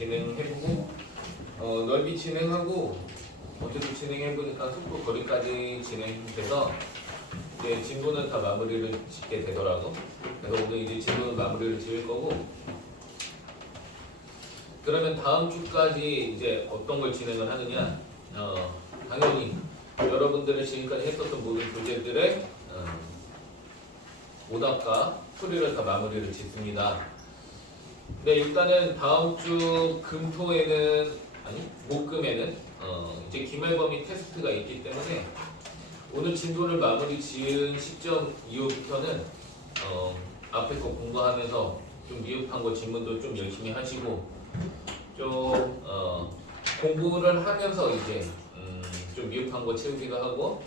진행해보고 넓이 진행하고 어제도 진행해보니까 속도 거리까지 진행돼서 이제 진도는 다 마무리를 짓게 되더라고. 그래서 오늘 이제 진도는 마무리를 지을 거고, 그러면 다음 주까지 이제 어떤 걸 진행을 하느냐, 당연히 여러분들이 지금까지 했었던 모든 교재들의 오답과 풀이를 다 마무리를 짓습니다. 근데 일단은 다음 주 목금에는 이제 기말범위 테스트가 있기 때문에 오늘 진도를 마무리 지은 시점 이후부터는 앞에 거 공부하면서 좀 미흡한 거 질문도 좀 열심히 하시고, 좀 공부를 하면서 이제 좀 미흡한 거 채우기도 하고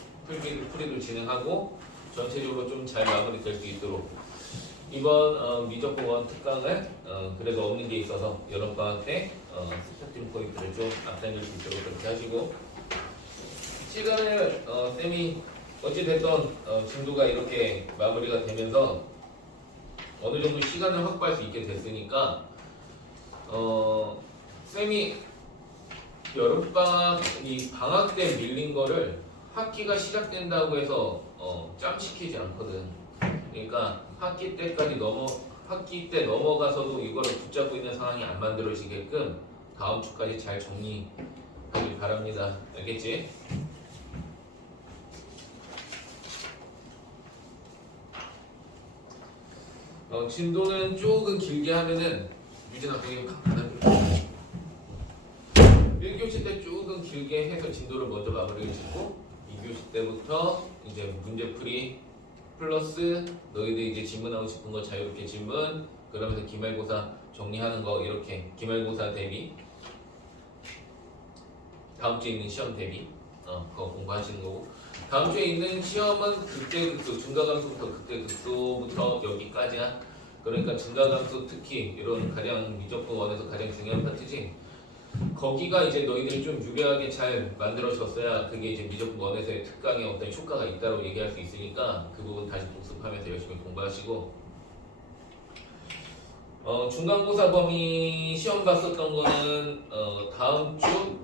풀이도 진행하고 전체적으로 좀 잘 마무리될 수 있도록 이번 미적분 특강을 그래도 없는 게 있어서 여름방학 때 스타팅 포인트를 좀 앞당길 수 있도록 그렇게 하시고, 시간을 쌤이 어찌됐던 진도가 이렇게 마무리가 되면서 어느 정도 시간을 확보할 수 있게 됐으니까 쌤이 여름방학 이 방학 때 밀린 거를 학기가 시작된다고 해서 짬시키지 않거든. 그러니까 학기 때 넘어가서도 이거를 붙잡고 있는 상황이 안 만들어지게끔 다음 주까지 잘 정리하길 바랍니다. 알겠지? 진도는 조금 길게 하면은 유진아 거기 닫아줘. 1교시 때 조금 길게 해서 진도를 먼저 마무리를 짓고 2교시 때부터 이제 문제풀이 플러스 너희들 이제 질문하고 싶은 거 자유롭게 질문, 그러면서 기말고사 정리하는 거, 이렇게 기말고사 대비 다음 주에 있는 시험 대비 그거 공부하시는 거고, 다음 주에 있는 시험은 극대극소, 증가감소부터 극대극소부터 여기까지야. 그러니까 증가감소 특히 이런 가장 미적분 원에서 가장 중요한 파트지. 거기가 이제 너희들이 좀 유리하게 잘 만들어졌어야 그게 이제 미적분 원에서의 특강에 어떤 효과가 있다고 얘기할 수 있으니까 그 부분 다시 복습하면서 열심히 공부하시고, 중간고사 범위 시험 봤었던 거는 다음 주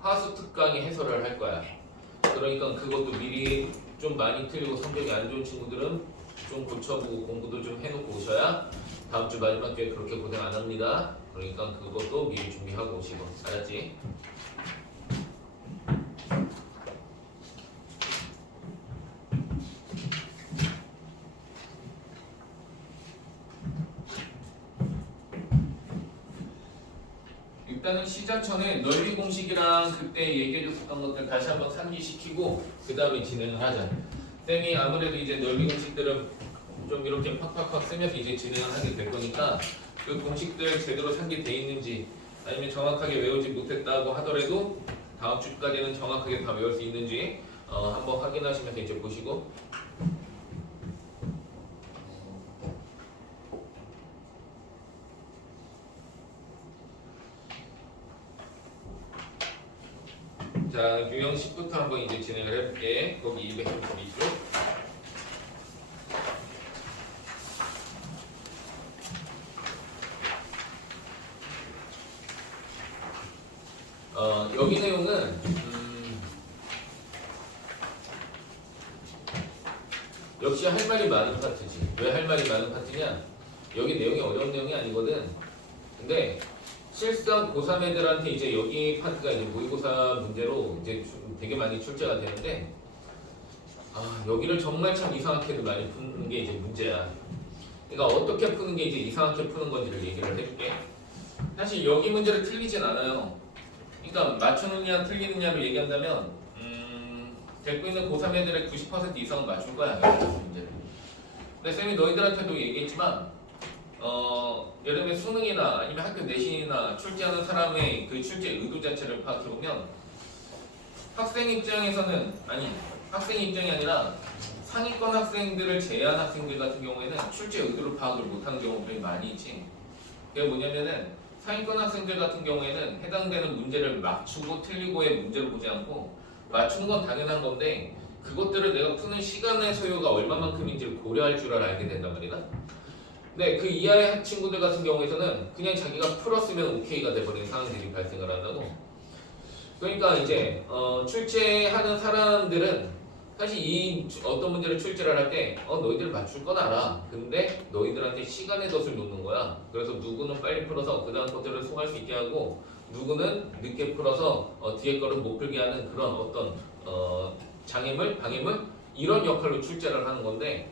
하수 특강에 해설을 할 거야. 그러니까 그것도 미리 좀 많이 틀리고 성적이 안 좋은 친구들은 좀 고쳐보고 공부도 좀 해놓고 오셔야 다음 주 마지막 주에 그렇게 고생 안 합니다. 그러니까 그것도 미리 준비하고 오시고. 알았지? 일단은 시작 전에 넓이 공식이랑 그때 얘기해줬었던 것들 다시 한번 상기시키고 그 다음에 진행을 하자. 쌤이 아무래도 이제 넓이 공식들은 좀 이렇게 팍팍팍 쓰면서 이제 진행을 하게 될 거니까 그 공식들 제대로 상기돼 있는지, 아니면 정확하게 외우지 못했다고 하더라도 다음 주까지는 정확하게 다 외울 수 있는지 한번 확인하시면서 이제 보시고, 자, 유형 10부터 한번 이제 진행을 해볼게. 거기 232쪽. 여기 내용은 역시 할 말이 많은 파트지. 왜 할 말이 많은 파트냐? 여기 내용이 어려운 내용이 아니거든. 근데 실상 고3 애들한테 이제 여기 파트가 이제 모의고사 문제로 이제 되게 많이 출제가 되는데, 여기를 정말 참 이상하게도 많이 푸는 게 이제 문제야. 그러니까 어떻게 푸는 게 이제 이상하게 푸는 건지를 얘기를 해줄게. 사실 여기 문제를 틀리진 않아요. 그러니까 맞추느냐 틀리느냐를 얘기한다면 데리고 있는 고3 애들의 90% 이상은 맞출 거야, 문제를. 근데 쌤이 너희들한테도 얘기했지만 예를 들면 수능이나 아니면 학교 내신이나 출제하는 사람의 그 출제 의도 자체를 파악해보면 학생 입장이 아니라 상위권 학생들을 제외한 학생들 같은 경우에는 출제 의도를 파악을 못하는 경우들이 많이 있지. 그게 뭐냐면은 상위권 학생들 같은 경우에는 해당되는 문제를 맞추고 틀리고의 문제를 보지 않고 맞추는 건 당연한 건데 그것들을 내가 푸는 시간의 소요가 얼마만큼인지를 고려할 줄 알게 된단 말이다. 근데 그 이하의 친구들 같은 경우에서는 그냥 자기가 풀었으면 오케이가 돼버리는 상황들이 발생을 한다고. 그러니까 이제 출제하는 사람들은 사실 이 어떤 문제를 출제를 할 때 너희들 맞출 건 알아. 근데 너희들한테 시간의 덫을 놓는 거야. 그래서 누구는 빨리 풀어서 그 다음 것들을 소화할 수 있게 하고 누구는 늦게 풀어서 뒤에 거를 못 풀게 하는 그런 어떤 장애물, 방해물 이런 역할로 출제를 하는 건데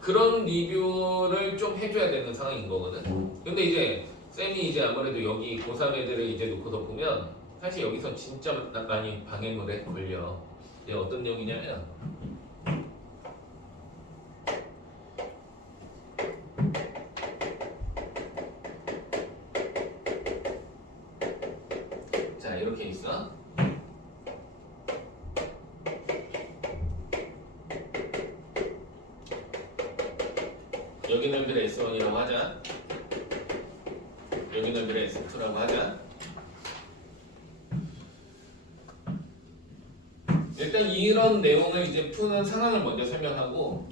그런 리뷰를 좀 해줘야 되는 상황인 거거든. 근데 이제 쌤이 이제 아무래도 여기 고3 애들을 이제 놓고 덮으면 사실 여기서 진짜 많이 방해물에 걸려. 이게 어떤 내용이냐면 자 이렇게 있어. 여기 넓이를 S1이라고 하자. 여기 넓이를 S2라고 하자. 일단 이런 내용을 이제 푸는 상황을 먼저 설명하고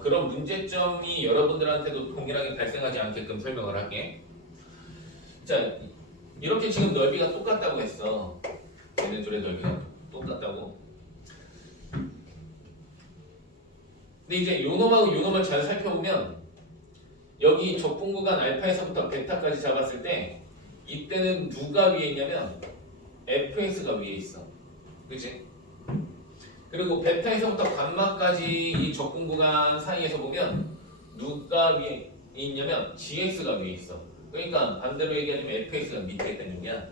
그런 문제점이 여러분들한테도 동일하게 발생하지 않게끔 설명을 할게. 자 이렇게 지금 넓이가 똑같다고 했어. 얘네 둘의 넓이가 똑같다고. 근데 이제 요 놈하고 요 놈을 잘 살펴보면 여기 적분 구간 알파에서부터 베타까지 잡았을 때 이때는 누가 위에 있냐면 fx가 위에 있어. 그치? 그리고 베타에서부터 감마까지 이 적분 구간 사이에서 보면 누가 위에 있냐면 gx가 위에 있어. 그러니까 반대로 얘기하면 fx가 밑에 있다는 얘기야.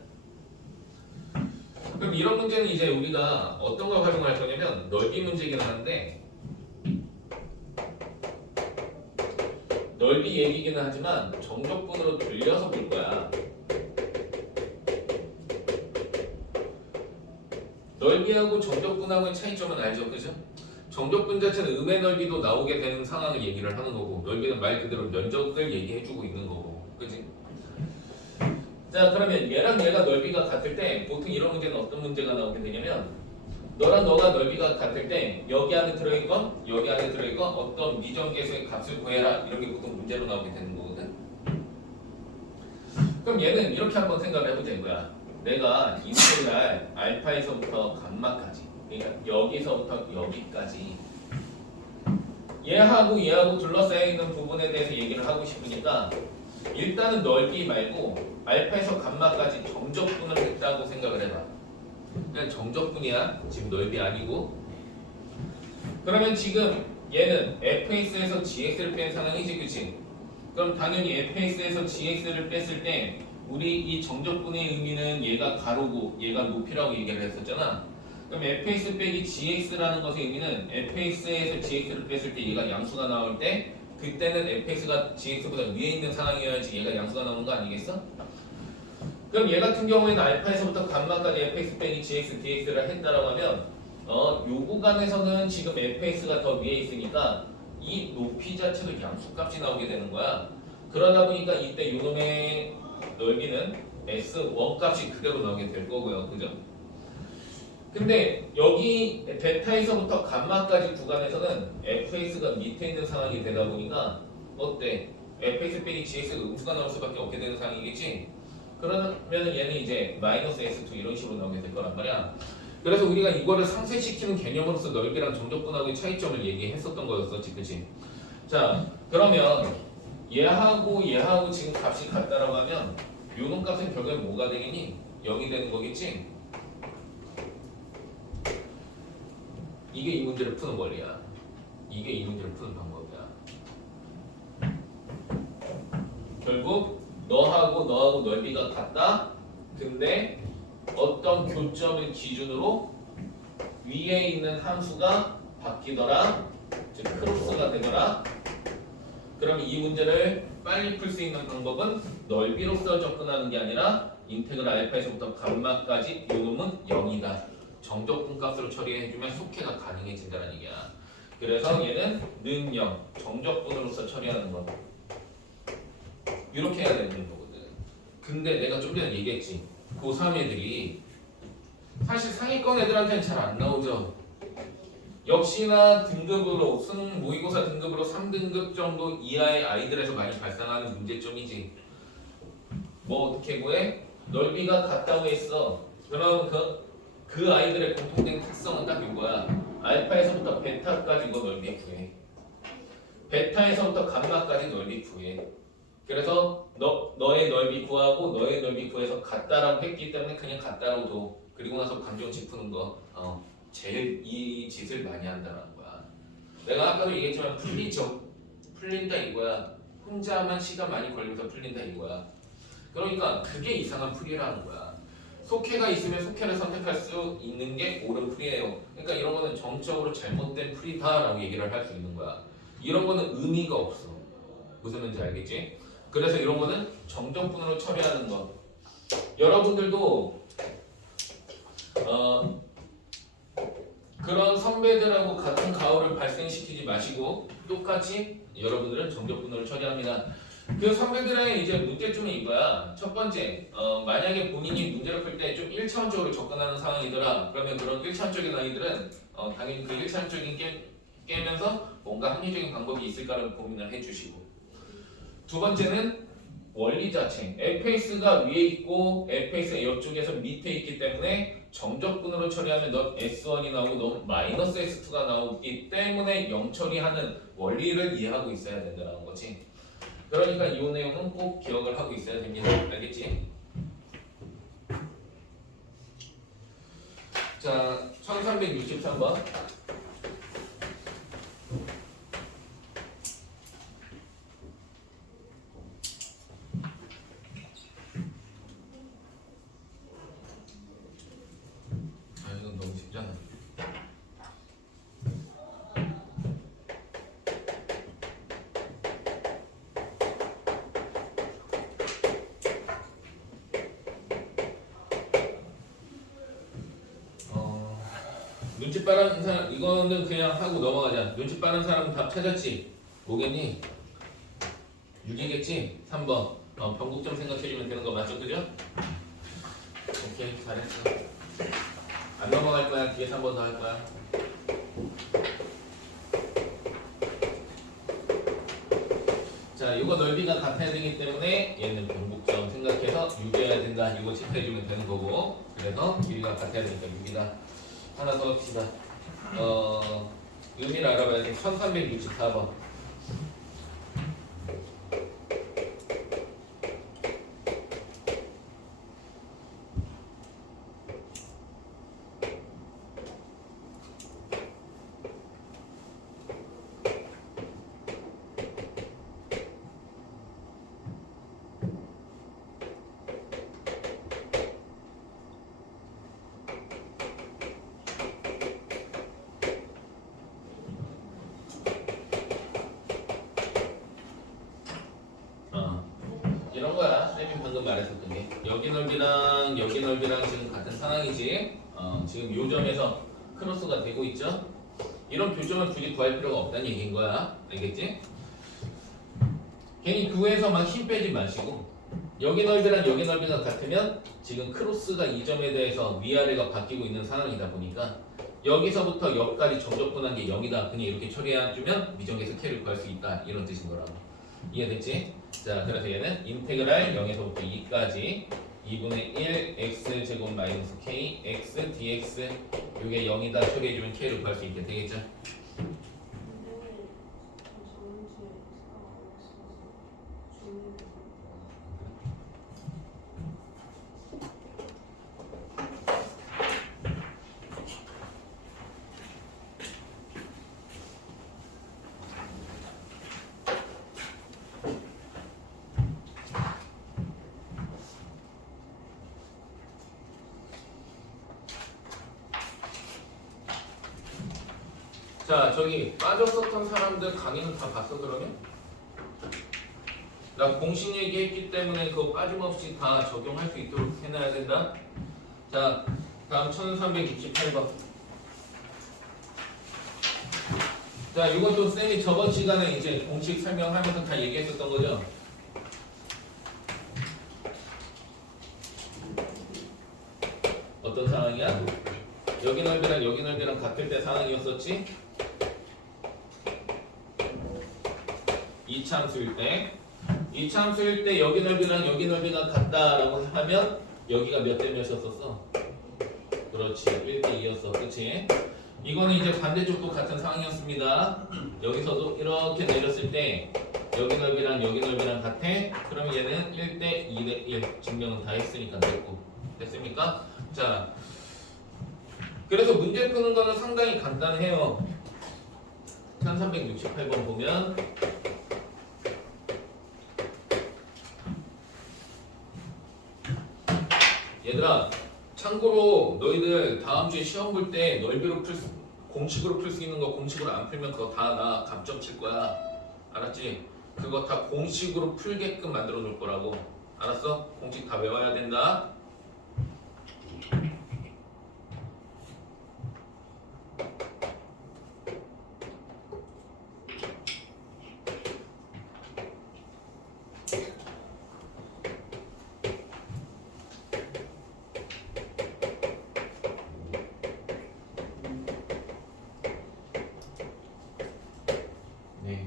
그럼 이런 문제는 이제 우리가 어떤 걸 활용할 거냐면 넓이 문제이긴 한데 넓이 얘기기는 하지만 정적분으로 돌려서 볼 거야. 넓이하고 정적분하고의 차이점은 알죠, 그죠? 정적분 자체는 음의 넓이도 나오게 되는 상황을 얘기를 하는 거고 넓이는 말 그대로 면적을 얘기해주고 있는 거고, 그지? 자, 그러면 얘랑 얘가 넓이가 같을 때 보통 이런 문제는 어떤 문제가 나오게 되냐면 너랑 너가 넓이가 같을 때 여기 안에 들어있건 여기 안에 들어있건 어떤 미정계수의 값을 구해라 이런 게 보통 문제로 나오게 되는 거거든. 그럼 얘는 이렇게 한번 생각을 해보자 이거야. 내가 인테그랄 알파에서부터 감마까지, 그러니까 여기서부터 여기까지 얘하고 둘러싸여 있는 부분에 대해서 얘기를 하고 싶으니까 일단은 넓이 말고 알파에서 감마까지 정적분을 했다고 생각을 해봐. 그냥 정적분이야. 지금 넓이 아니고. 그러면 지금 얘는 fx에서 gx를 뺀 상황이지, 그치? 그럼 당연히 fx에서 gx를 뺐을 때 우리 이 정적분의 의미는 얘가 가로고 얘가 높이라고 얘기를 했었잖아. 그럼 fx 빼기 gx라는 것의 의미는 fx에서 gx를 뺐을 때 얘가 양수가 나올 때 그때는 fx가 gx보다 위에 있는 상황이어야지 얘가 양수가 나오는 거 아니겠어? 그럼 얘 같은 경우에는 알파에서부터 감마까지 fx 빼기 gx dx를 했다라고 하면 요 구간에서는 지금 fx가 더 위에 있으니까 이 높이 자체도 양수값이 나오게 되는 거야. 그러다 보니까 이때 요놈의 넓이는 s1 값이 그대로 나오게 될 거고요. 그죠? 근데 여기 베타에서부터 감마까지 구간에서는 fx가 밑에 있는 상황이 되다 보니까 어때? fx 빼기 gx가 음수가 나올 수밖에 없게 되는 상황이겠지? 그러면 얘는 이제 마이너스 s2 이런 식으로 나오게 될 거란 말이야. 그래서 우리가 이거를 상쇄시키는 개념으로서 넓이랑 정적분하고의 차이점을 얘기했었던 거였었지, 그치? 자, 그러면 얘하고 지금 값이 같다라고 하면 요놈 값은 결국엔 뭐가 되겠니? 0이 되는 거겠지? 이게 이 문제를 푸는 원리야. 이게 이 문제를 푸는 방법이야. 결국 너하고 넓이가 같다. 근데 어떤 교점을 기준으로 위에 있는 함수가 바뀌더라. 즉 크로스가 되더라. 그럼 이 문제를 빨리 풀 수 있는 방법은 넓이로서 접근하는 게 아니라 인테그랄 알파에서부터 감마까지 요 놈은 0이다. 정적분 값으로 처리해주면 속해가 가능해진다는 얘기야. 그래서 얘는 는 0, 정적분으로서 처리하는 거. 이렇게 해야 되는 거거든. 근데 내가 좀 전에 얘기했지. 고3 애들이 사실 상위권 애들한테는 잘 안 나오죠. 역시나 등급으로 모의고사 등급으로 3등급 정도 이하의 아이들에서 많이 발생하는 문제점이지. 뭐 어떻게 구해? 넓이가 같다고 했어. 그럼 그 아이들의 공통된 특성은 딱 이거야. 알파에서부터 베타까지 뭐 넓이 구해. 베타에서부터 감마까지 넓이 구해. 그래서 너의 넓이 구하고 너의 넓이 구해서 같다라고 했기 때문에 그냥 같다라고 둬. 그리고 나서 방정식 푸는 거 제일 이 짓을 많이 한다는 거야. 내가 아까도 얘기했지만 풀린다 이거야. 혼자만 시간 많이 걸리면서 풀린다 이거야. 그러니까 그게 이상한 풀이라는 거야. 속해가 있으면 속해를 선택할 수 있는 게 옳은 풀이에요. 그러니까 이런 거는 정적으로 잘못된 풀이다라고 얘기를 할 수 있는 거야. 이런 거는 의미가 없어. 무슨 말인지 알겠지? 그래서 이런 거는 정적분으로 처리하는 거. 여러분들도 그런 선배들하고 같은 가오를 발생시키지 마시고 똑같이 여러분들은 정적분으로 처리합니다. 그 선배들의 이제 문제점이 이거야. 첫 번째, 만약에 본인이 문제를 풀 때 좀 1차원적으로 접근하는 상황이더라. 그러면 그런 1차원적인 아이들은 당연히 그 1차원적인 깨면서 뭔가 합리적인 방법이 있을까를 고민을 해주시고, 두 번째는 원리 자체. fx가 위에 있고 fx가 옆쪽에서 밑에 있기 때문에 정적분으로 처리하면 너 S1이 나오고 너 마이너스 S2가 나오기 때문에 0 처리하는 원리를 이해하고 있어야 된다는 거지. 그러니까 이 내용은 꼭 기억을 하고 있어야 됩니다. 알겠지? 자, 1363번. 이건 너무 쉽잖아. 눈치 빠른 사람, 이거는 그냥 하고 넘어가자. 눈치 빠른 사람은 답 찾았지? 뭐겠니? 6이겠지? 3번. 변곡점 생각해주면 되는 거 맞죠? 그죠? 오케이, 잘했어. 안 넘어갈 거야. 뒤에서 한 번 더 할 거야. 자, 이거 넓이가 같아야 되기 때문에 얘는 변곡점 생각해서 6이어야 된다. 이거 짚어주면 되는 거고. 그래서 길이가 같아야 되니까 6이다. 하나 더 합시다. 의미를 알아봐야 돼. 1364번. 이런 거야. 쌤이 방금 말했었던 게 여기 넓이랑 여기 넓이랑 지금 같은 상황이지. 지금 요 점에서 크로스가 되고 있죠. 이런 교점을 굳이 구할 필요가 없다는 얘기인 거야. 알겠지? 괜히 구해서 막 힘 빼지 마시고 여기 넓이랑 여기 넓이가 같으면 지금 크로스가 이 점에 대해서 위아래가 바뀌고 있는 상황이다 보니까 여기서부터 여기까지 정적분한 게 0이다. 그냥 이렇게 처리해주면 미정에서 K를 구할 수 있다. 이런 뜻인 거라고. 이해됐지? 자, 그래서 얘는 인테그랄 0에서부터 2까지 2분의 1 x제곱 마이너스 k x dx 이게 0이다 처리해주면 K를 구할 수 있게 되겠죠? 자, 저기 빠졌었던 사람들 강의는 다 봤어 그러면? 나 공식 얘기했기 때문에 그거 빠짐없이 다 적용할 수 있도록 해놔야 된다. 자, 다음 1368번. 자, 이것도 쌤이 저번 시간에 이제 공식 설명하면서 다 얘기했었던 거죠? 어떤 상황이야? 여기 넓이랑 같을 때 상황이었었지? 이차함수일 때 여기 넓이가 같다라고 하면 여기가 몇 대 몇이었었어? 그렇지 1대 2였어 그치? 이거는 이제 반대쪽도 같은 상황이었습니다. 여기서도 이렇게 내렸을 때 여기 넓이랑 같아? 그러면 얘는 1대 2대 1 증명은 다 했으니까 됐고 됐습니까? 자 그래서 문제 푸는 거는 상당히 간단해요. 1368번 보면 얘들아 참고로 너희들 다음 주에 시험 볼 때 공식으로 풀 수 있는 거 공식으로 안 풀면 그거 다 나 감점 칠 거야. 알았지? 그거 다 공식으로 풀게끔 만들어 놓을 거라고. 알았어? 공식 다 외워야 된다.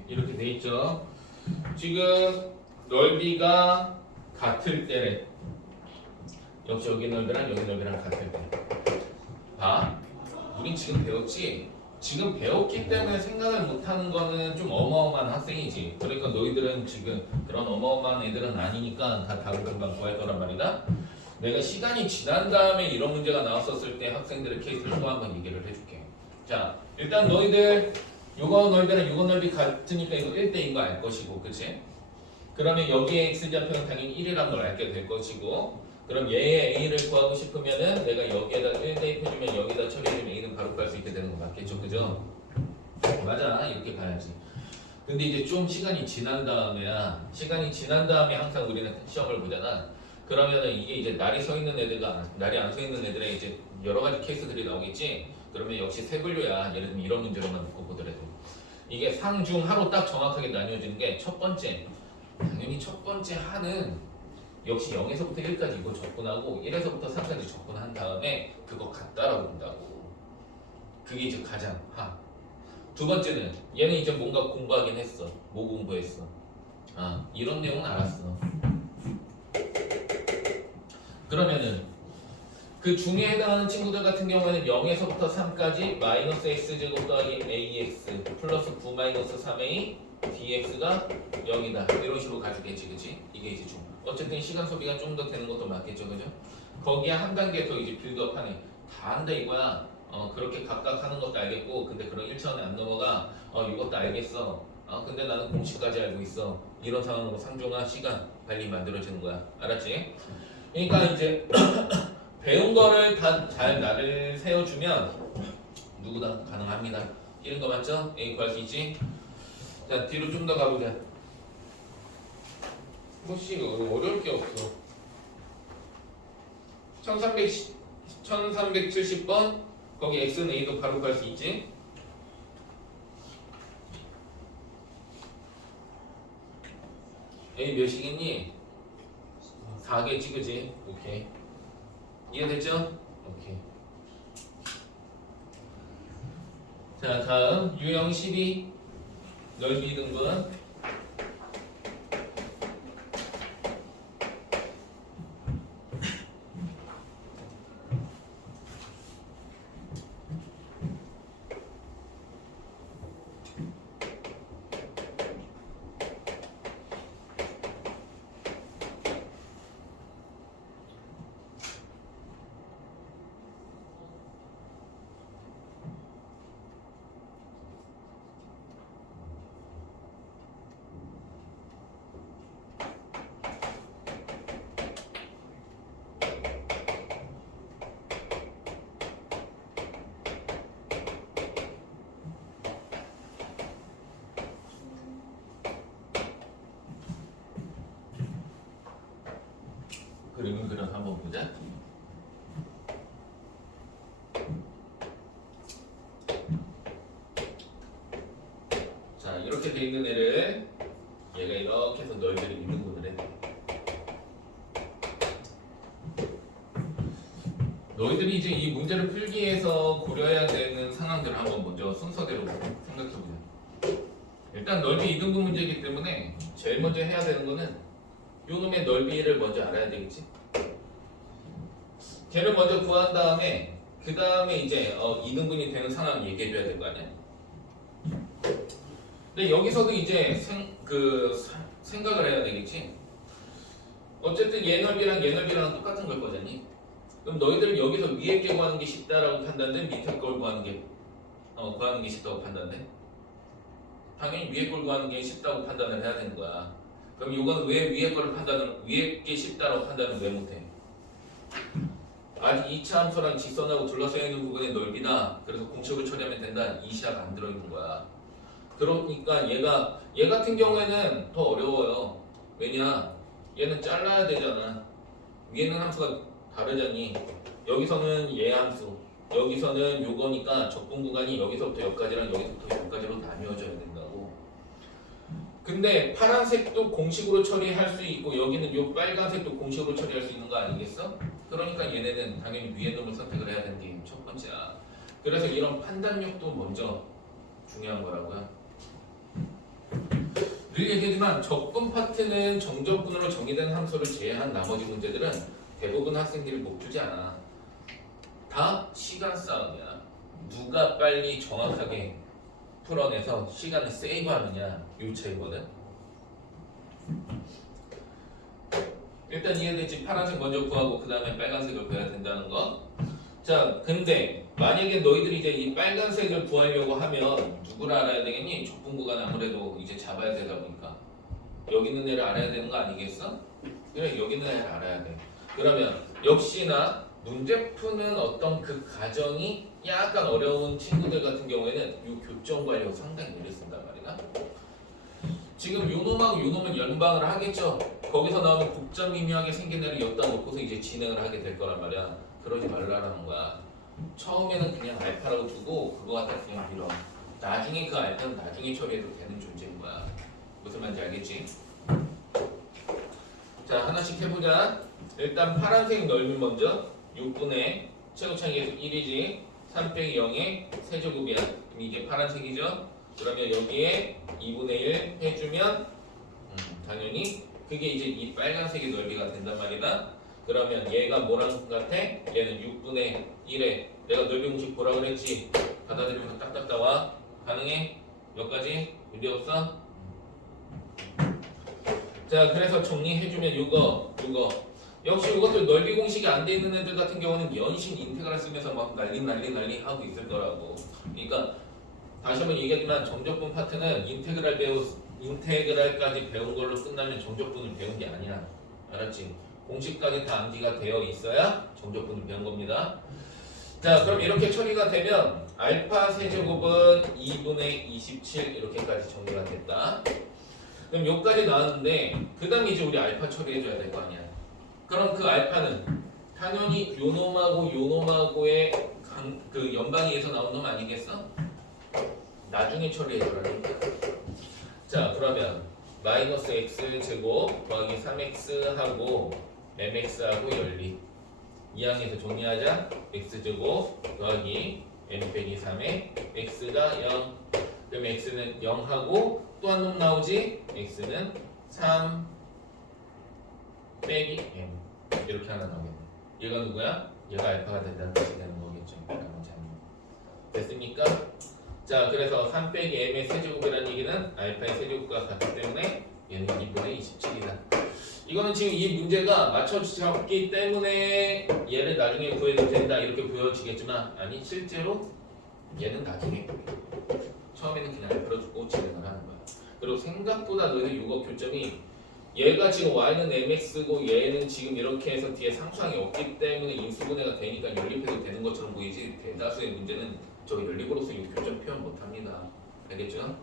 이렇게 돼 있죠. 지금 넓이가 같을 때래. 역시 여기 넓이랑 같을 때. 봐. 우린 지금 배웠지? 지금 배웠기 때문에 생각을 못하는 거는 좀 어마어마한 학생이지. 그러니까 너희들은 지금 그런 어마어마한 애들은 아니니까 다 답을 금방 구할 거란 말이다. 내가 시간이 지난 다음에 이런 문제가 나왔었을 때 학생들의 케이스를 또 한번 얘기를 해줄게. 자, 일단 너희들 요거 넓이랑 요거 넓이 같으니까 이거 1대인 거 알 것이고, 그치? 그러면 여기에 x좌표는 당연히 1이란 걸 알게 될 것이고, 그럼 얘의 a를 구하고 싶으면은 내가 여기에다 1 대입해주면 여기다 처리해주면 a는 바로 구할 수 있게 되는 거 맞겠죠, 그죠? 맞아, 이렇게 봐야지. 근데 이제 좀 시간이 지난 다음에 항상 우리는 시험을 보잖아. 그러면은 이게 이제 날이 서 있는 애들과 날이 안 서 있는 애들의 이제 여러 가지 케이스들이 나오겠지. 그러면 역시 세 분류야. 예를 들면 이런 문제로만 놓고 보더라도 이게 상중하로 딱 정확하게 나뉘어지는 게 첫 번째, 당연히 첫 번째 하는 역시 0에서부터 1까지 이거 접근하고 1에서부터 3까지 접근한 다음에 그거 같다라고 본다고. 그게 이제 가장 하. 두 번째는 얘는 이제 뭔가 공부하긴 했어. 뭐 공부했어? 아, 이런 내용은 알았어. 그러면은 그 중에 해당하는 친구들 같은 경우에는 0에서부터 3까지 마이너스 x제곱 더하기 ax 플러스 9 마이너스 3a dx가 0이다. 이런 식으로 가지겠지, 그치? 이게 이제 중. 어쨌든 시간 소비가 좀 더 되는 것도 맞겠죠, 그죠? 거기에 한 단계 더 이제 빌드업하네. 다 한다 이거야. 그렇게 각각 하는 것도 알겠고, 근데 그런 1차원에 안 넘어가. 이것도 알겠어. 근데 나는 공식까지 알고 있어. 이런 상황으로 상중하 시간 빨리 만들어지는 거야. 알았지? 그러니까 이제 배운 거를 다 잘 나를 세워주면 누구나 가능합니다. 이런 거 맞죠? A 구할 수 있지? 자, 뒤로 좀 더 가보자. 혹시 어려울 게 없어. 1370번 거기 X는 A도 바로 구할 수 있지? A 몇이겠니? 4개 찍으지? 오케이. 이해됐죠? 오케이. 자, 다음 유형 12 넓이 등분. 그림을 그려서 한번 보자. 자, 이렇게 돼 있는 애를 얘가 이렇게 해서 넓이를 있는 곳을 해. 너희들이 이제 이 문제를 풀기 위해서 고려해야 되는 상황들을 한번 먼저 순서대로 생각해보자. 일단 넓이 2등분 문제이기 때문에 제일 먼저 해야 되는 거는 요놈의 넓이를 먼저 알아야 되겠지. 걔를 먼저 구한 다음에 그 다음에 이제 2등분이 되는 상황을 얘기해줘야 될 거 아니야. 근데 여기서도 이제 생각을 해야 되겠지. 어쨌든 얘 넓이랑 얘 넓이랑 똑같은 걸 거잖니. 그럼 너희들 여기서 위에 게 구하는 게 쉽다라고 판단돼? 밑에 걸 구하는 게 쉽다고 판단돼? 당연히 위에 걸 구하는 게 쉽다고 판단을 해야 되는 거야. 그럼 이건 왜 위에 게 쉽다라고 판단을 왜 못해? 아직 2차 함수랑 직선하고 둘러싸여 있는 부분의 넓이나 그래서 공식을 처리하면 된다. 이 시야가 안 들어있는 거야. 그러니까 얘 같은 경우에는 더 어려워요. 왜냐? 얘는 잘라야 되잖아. 위에는 함수가 다르잖니. 여기서는 얘 함수, 여기서는 요거니까 적분 구간이 여기서부터 여기까지랑 여기서부터 여기까지로 나뉘어져야 된다고. 근데 파란색도 공식으로 처리할 수 있고 여기는 요 빨간색도 공식으로 처리할 수 있는 거 아니겠어? 그러니까 얘네는 당연히 위에 놈을 선택을 해야 되는 게 첫 번째야. 그래서 이런 판단력도 먼저 중요한 거라고요. 늘 얘기하지만 적분 파트는 정적분으로 정의된 함수를 제외한 나머지 문제들은 대부분 학생들이 못 주지 않아. 다 시간 싸움이야. 누가 빨리 정확하게 풀어내서 시간을 세이브하느냐 요 차이거든. 일단 이해되지? 파란색 먼저 구하고 그 다음에 빨간색을 구해야 된다는 거. 자, 근데 만약에 너희들이 이제 이 빨간색을 구하려고 하면 누구를 알아야 되겠니? 적분 구간 아무래도 이제 잡아야 되다 보니까 여기 있는 애를 알아야 되는 거 아니겠어? 그래, 여기 있는 애를 알아야 돼. 그러면 역시나 문제 푸는 어떤 그 과정이 약간 어려운 친구들 같은 경우에는 이 교정 관리가 상당히 오래 쓴단 말이야. 지금 요놈하고 요놈은 연방을 하겠죠. 거기서 나오는 곡점 미묘하게 생긴 애를 여기다 놓고서 이제 진행을 하게 될 거란 말이야. 그러지 말라는 거야. 처음에는 그냥 알파라고 두고 그거 갖다 그냥 밀어. 나중에 그 알파는 나중에 처리해도 되는 존재인 거야. 무슨 말인지 알겠지? 자, 하나씩 해보자. 일단 파란색 넓이 먼저 6분의 최고차이에서 1이지 3 빼기 0의 세제곱이야. 그럼 이게 파란색이죠? 그러면 여기에 2분의 1 해주면 당연히 그게 이제 이 빨간색의 넓이가 된단 말이다. 그러면 얘가 뭐랑 같아? 얘는 6분의 1에 내가 넓이 공식 보라 그랬지? 받아들이면서 딱딱 나와. 가능해? 여기까지? 문제 없어? 자, 그래서 정리해주면 요거 역시 이것도 넓이 공식이 안 돼 있는 애들 같은 경우는 연신 인테그랄 쓰면서 막 난리 하고 있을 거라고. 그러니까 다시 한번 얘기하지만 정적분 파트는 인테그랄까지 배운 걸로 끝나면 정적분을 배운 게 아니야. 알았지? 공식까지 다 암기가 되어 있어야 정적분을 배운 겁니다. 자, 그럼 이렇게 처리가 되면 알파 세제곱은 2분의 27 이렇게까지 정리가 됐다. 그럼 여기까지 나왔는데 그 다음에 이제 우리 알파 처리해줘야 될 거 아니야. 그럼 그 알파는 당연히 요놈하고 요놈하고의 그 연방위에서 나온 놈 아니겠어? 나중에 처리해줘라니까. 자, 그러면 마이너스 x 제곱 더하기 3x 하고 mx하고 열리 이 항에서 정리하자. x 제곱 더하기 m 빼기 3에 x가 0. 그럼 x는 0하고 또 한 놈 나오지? x는 3 빼기 m 이렇게 하나 나오겠네. 얘가 누구야? 얘가 알파가 된다는 뜻이 되는 거겠죠. 됐습니까? 자, 그래서 3 빼기 m의 세제곱이라는 얘기는 알파의 세제곱과 같기 때문에 얘는 2분의 27이다. 이거는 지금 이 문제가 맞춰졌기 때문에 얘를 나중에 구해도 된다 이렇게 보여지겠지만 아니 실제로 얘는 나중에 처음에는 그냥 알파로 주고 진행을 하는 거야. 그리고 생각보다 너희들 이거 교점이 얘가 지금 y는 mx고 얘는 지금 이렇게 해서 뒤에 상수항이 없기 때문에 인수분해가 되니까 연립해도 되는 것처럼 보이지 대다수의 문제는 저 연립으로서 이 교점 표현 못합니다. 알겠죠?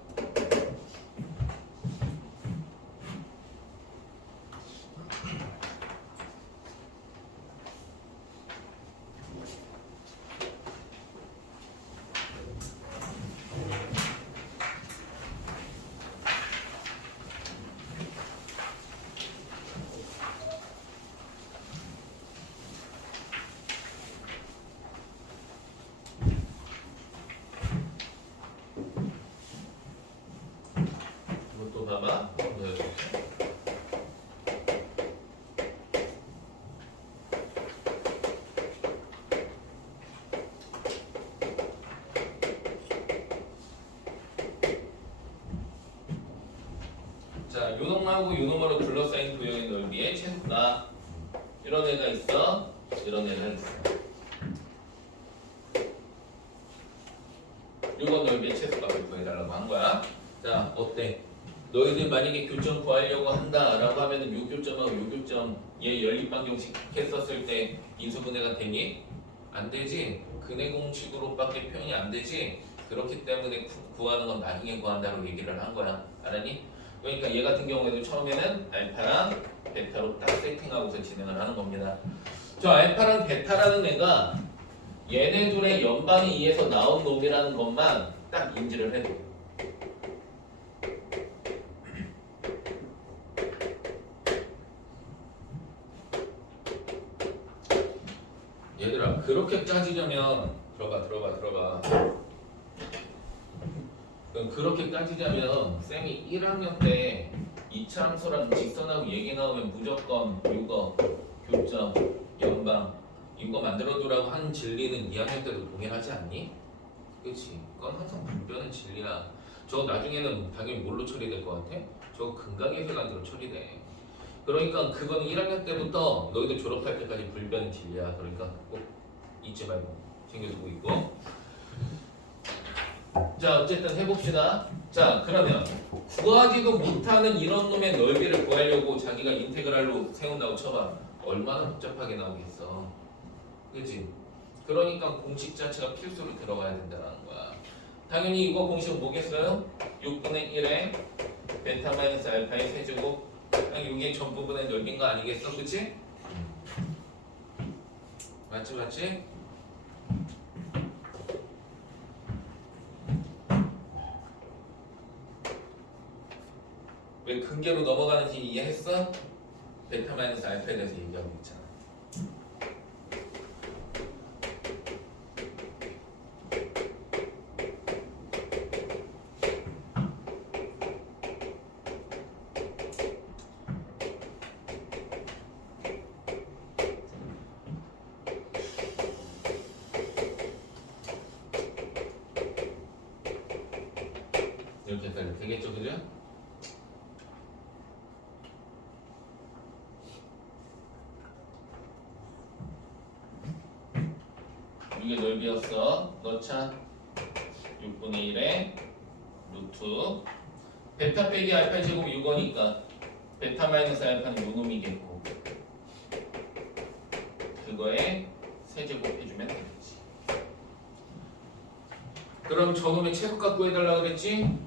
요 놈하고 요 놈으로 둘러싸인 도형의 넓이의 최소가 이런 애가 있어. 이런 애가 있어. 요건 넓이의 최소값을 구해달라고 한 거야. 자, 어때? 너희들 만약에 교점 구하려고 한다라고 하면은 요 교점하고 요 교점 얘 연립방정식 했었을 때 인수분해가 되니? 안 되지. 근해 공식으로밖에 표현이 안 되지. 그렇기 때문에 구하는 건 나중에 구한다고 얘기를 한 거야. 알았니? 그러니까 얘 같은 경우에도 처음에는 알파랑 베타로 딱 세팅하고서 진행을 하는 겁니다. 저 알파랑 베타라는 애가 얘네 둘의 연방에 의해서 나온 놈이라는 것만 딱 인지를 해도 얘들아 그렇게 따지자면 들어봐 그렇게 따지자면 쌤이 1학년 때 이차함수랑 직선하고 얘기 나오면 무조건 이거 교점 연방 이거 만들어두라고 하는 진리는 2학년 때도 동일하지 않니? 그치? 그건 항상 불변은 진리야. 저거 나중에는 당연히 뭘로 처리될 것 같아? 저거 근각의술관으로 처리돼. 그러니까 그건 1학년 때부터 너희들 졸업할 때까지 불변은 진리야. 그러니까 꼭 잊지 말고 챙겨두고 있고. 자 어쨌든 해봅시다. 자 그러면 구하지도 못하는 이런 놈의 넓이를 구하려고 자기가 인테그랄로 세운다고 쳐봐. 얼마나 복잡하게 나오겠어. 그치? 그러니까 공식 자체가 필수로 들어가야 된다는 거야. 당연히 이거 공식은 뭐겠어요? 6분의 1에 베타 마이너스 알파의 세제곱 이게 전 부분의 넓인 거 아니겠어? 그치? 맞지? 왜 근계로 넘어가는지 이해했어? 베타 마이너스 알파에 대해서 얘기하고 있잖아. 이렇게까지 되겠죠, 그죠? 이게 넓이였어. 넣자. 6분의 1에 루트 베타 빼기 알파 제곱 6이니까 베타 마이너스 알파는 요 놈이겠고 그거에 세제곱 해주면 되겠지. 그럼 저놈의 최소값 구해달라고 그랬지?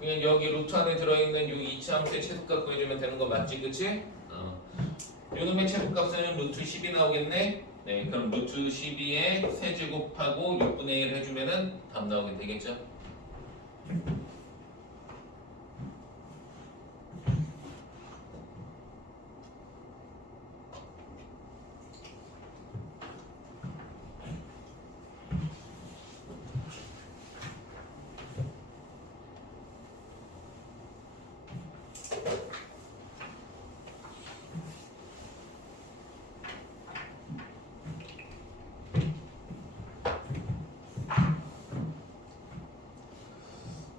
그냥 여기 루트 안에 들어있는 이 이차함수의 최소값 구해주면 되는 거 맞지? 그치? 요 놈의 최소값은 루트 10이 나오겠네? 네, 그럼 루트 12에 세제곱하고 6분의 1 해주면은 답 나오게 되겠죠?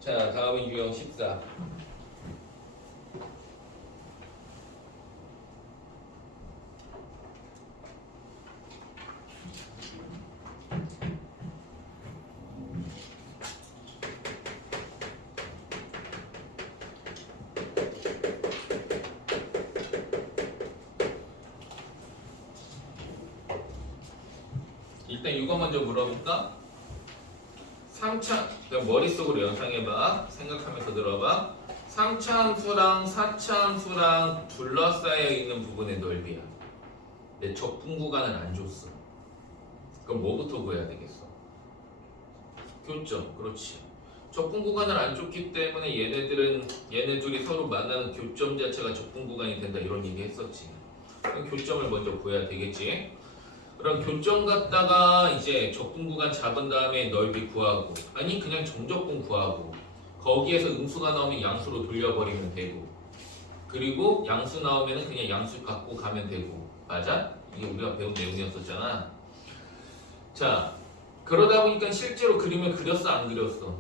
자, 다음은 유형 14. 일단 이거 먼저 물어볼까? 3차 머릿속으로 연상해봐. 생각하면서 들어봐. 3차 함수랑 4차 함수랑 둘러싸여 있는 부분의 넓이야. 근데 적분 구간은 안 줬어. 그럼 뭐부터 구해야 되겠어? 교점. 그렇지. 적분 구간을 안 줬기 때문에 얘네 둘이 서로 만나는 교점 자체가 적분 구간이 된다 이런 얘기 했었지. 그럼 교점을 먼저 구해야 되겠지. 그럼 교점 갖다가 이제 적분 구간 잡은 다음에 넓이 구하고 아니 그냥 정적분 구하고 거기에서 음수가 나오면 양수로 돌려버리면 되고 그리고 양수 나오면 그냥 양수 갖고 가면 되고 맞아? 이게 우리가 배운 내용이었었잖아. 자 그러다 보니까 실제로 그림을 그렸어 안 그렸어?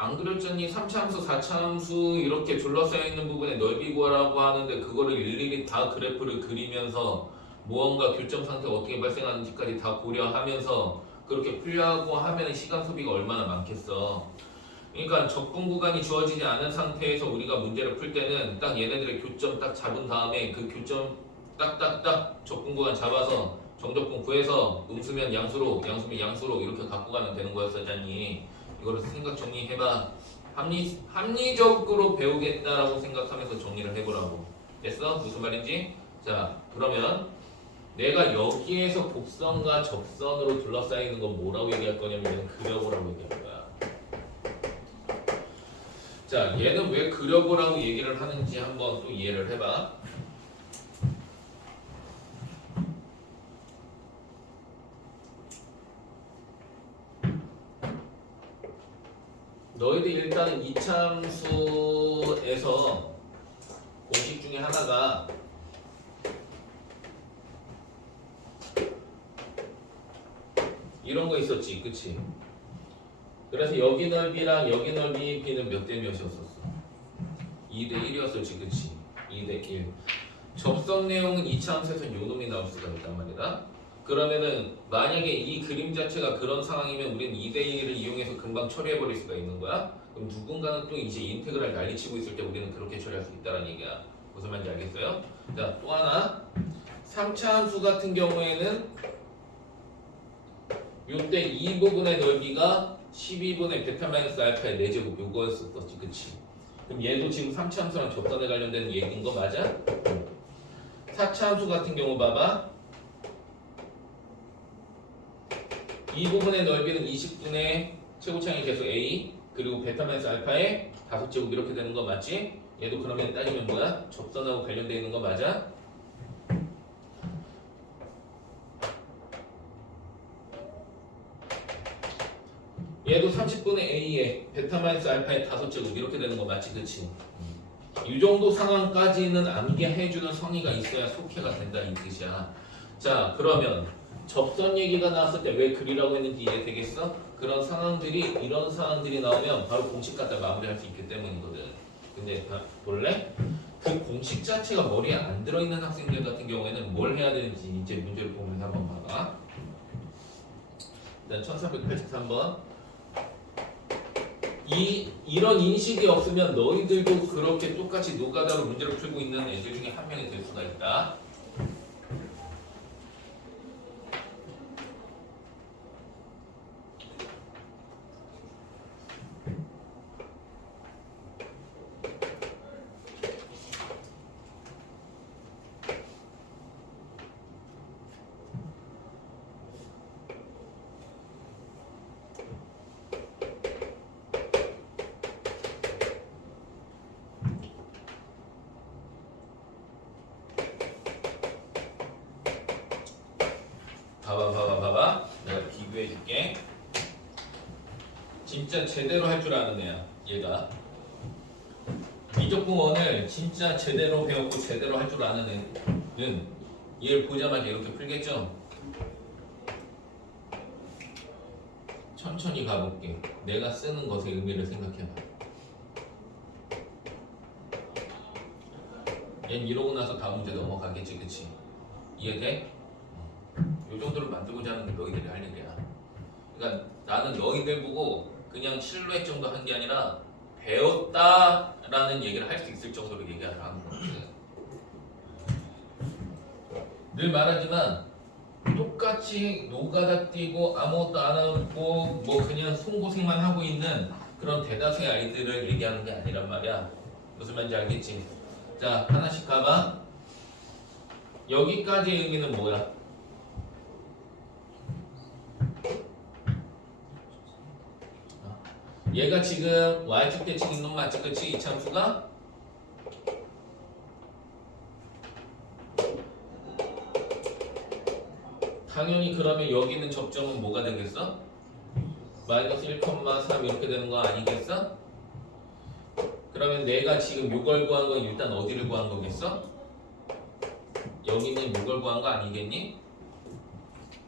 안 그랬잖니? 3차함수, 4차함수 이렇게 둘러싸여 있는 부분에 넓이 구하라고 하는데 그거를 일일이 다 그래프를 그리면서 무언가 교점 상태가 어떻게 발생하는지까지 다 고려하면서 그렇게 풀려고 하면 시간 소비가 얼마나 많겠어. 그러니까 적분 구간이 주어지지 않은 상태에서 우리가 문제를 풀 때는 딱 얘네들의 교점 딱 잡은 다음에 그 교점 딱딱딱 적분 구간 잡아서 정적분 구해서 음수면 양수로, 양수면 양수로 이렇게 갖고 가면 되는 거였었잖니. 이거를 생각 정리해봐. 합리적으로 배우겠다라고 생각하면서 정리를 해보라고. 됐어? 무슨 말인지? 자, 그러면 내가 여기에서 곡선과 접선으로 둘러싸이는 건 뭐라고 얘기할 거냐면 그려보라고 얘기할 거야. 자, 얘는 왜 그려보라고 얘기를 하는지 한번 또 이해를 해봐. 너희들 일단은 이차함수에서 공식 중에 하나가 이런 거 있었지, 그치? 그래서 여기 넓이랑 여기 넓이 비는 몇 대 몇이었었어? 2대 1이었을지, 그치? 2대 1. 접선 내용은 이차함수에서는 요 놈이 나올 수가 있단 말이다. 그러면은 만약에 이 그림 자체가 그런 상황이면 우리는 2대 1을 이용해서 금방 처리해버릴 수가 있는 거야. 그럼 누군가는 또 이제 인테그랄 난리치고 있을 때 우리는 그렇게 처리할 수 있다는 얘기야. 무슨 말인지 알겠어요? 자, 또 하나 3차 함수 같은 경우에는 요때 이 부분의 넓이가 12분의 베타 마이너스 알파의 4제곱 요거였었지, 그치? 그럼 얘도 지금 3차 함수랑 접선에 관련된 얘기인 거 맞아? 4차 함수 같은 경우 봐봐. 이 부분의 넓이는 20분의 최고차항의 계수 A 그리고 베타 마이너스 알파의 5제곱 이렇게 되는 거 맞지? 얘도 그러면 따지면 뭐야? 접선하고 관련되어 있는 거 맞아? 얘도 30분의 A에 베타 마이너스 알파의 5제곱 이렇게 되는 거 맞지? 그치? 이 정도 상황까지는 암기해주는 성의가 있어야 속해가 된다 이 뜻이야. 자, 그러면 접선 얘기가 나왔을 때 왜 그리라고 했는지 이해되겠어? 그런 상황들이 이런 상황들이 나오면 바로 공식 갖다 마무리할 수 있기 때문이거든. 근데 볼래? 그 공식 자체가 머리에 안 들어있는 학생들 같은 경우에는 뭘 해야 되는지 이제 문제를 보면서 한번 봐봐. 일단 1383번. 이런 인식이 없으면 너희들도 그렇게 똑같이 노가다로 문제를 풀고 있는 애들 중에 한 명이 될 수가 있다. 봐봐. 내가 비교해줄게. 진짜 제대로 할 줄 아는 애야, 얘가. 미적분원을 진짜 제대로 배웠고 제대로 할 줄 아는 애는 얘를 보자마자 이렇게 풀겠죠? 천천히 가볼게. 내가 쓰는 것의 의미를 생각해봐. 얜 이러고 나서 다음 문제 넘어가겠지, 그치? 이해돼? 요 정도로 만들고자 하는 게 너희들이 할 일이야. 그러니까 나는 너희들 보고 그냥 실루엣 정도 한 게 아니라 배웠다라는 얘기를 할 수 있을 정도로 얘기하라는 거거든. 늘 말하지만 똑같이 노가다 뛰고 아무것도 안 하고 뭐 그냥 손고생만 하고 있는 그런 대다수의 아이들을 얘기하는 게 아니란 말이야. 무슨 말인지 알겠지? 자, 하나씩 가봐. 여기까지의 의미는 뭐야? 얘가 지금 y축 대칭 있는 놈 맞지? 그치? 이차함수가? 당연히 그러면 여기 있는 접점은 뭐가 되겠어? 마이너스 1,3 이렇게 되는 거 아니겠어? 그러면 내가 지금 요걸 구한 건 일단 어디를 구한 거겠어? 여기 있는 요걸 구한 거 아니겠니?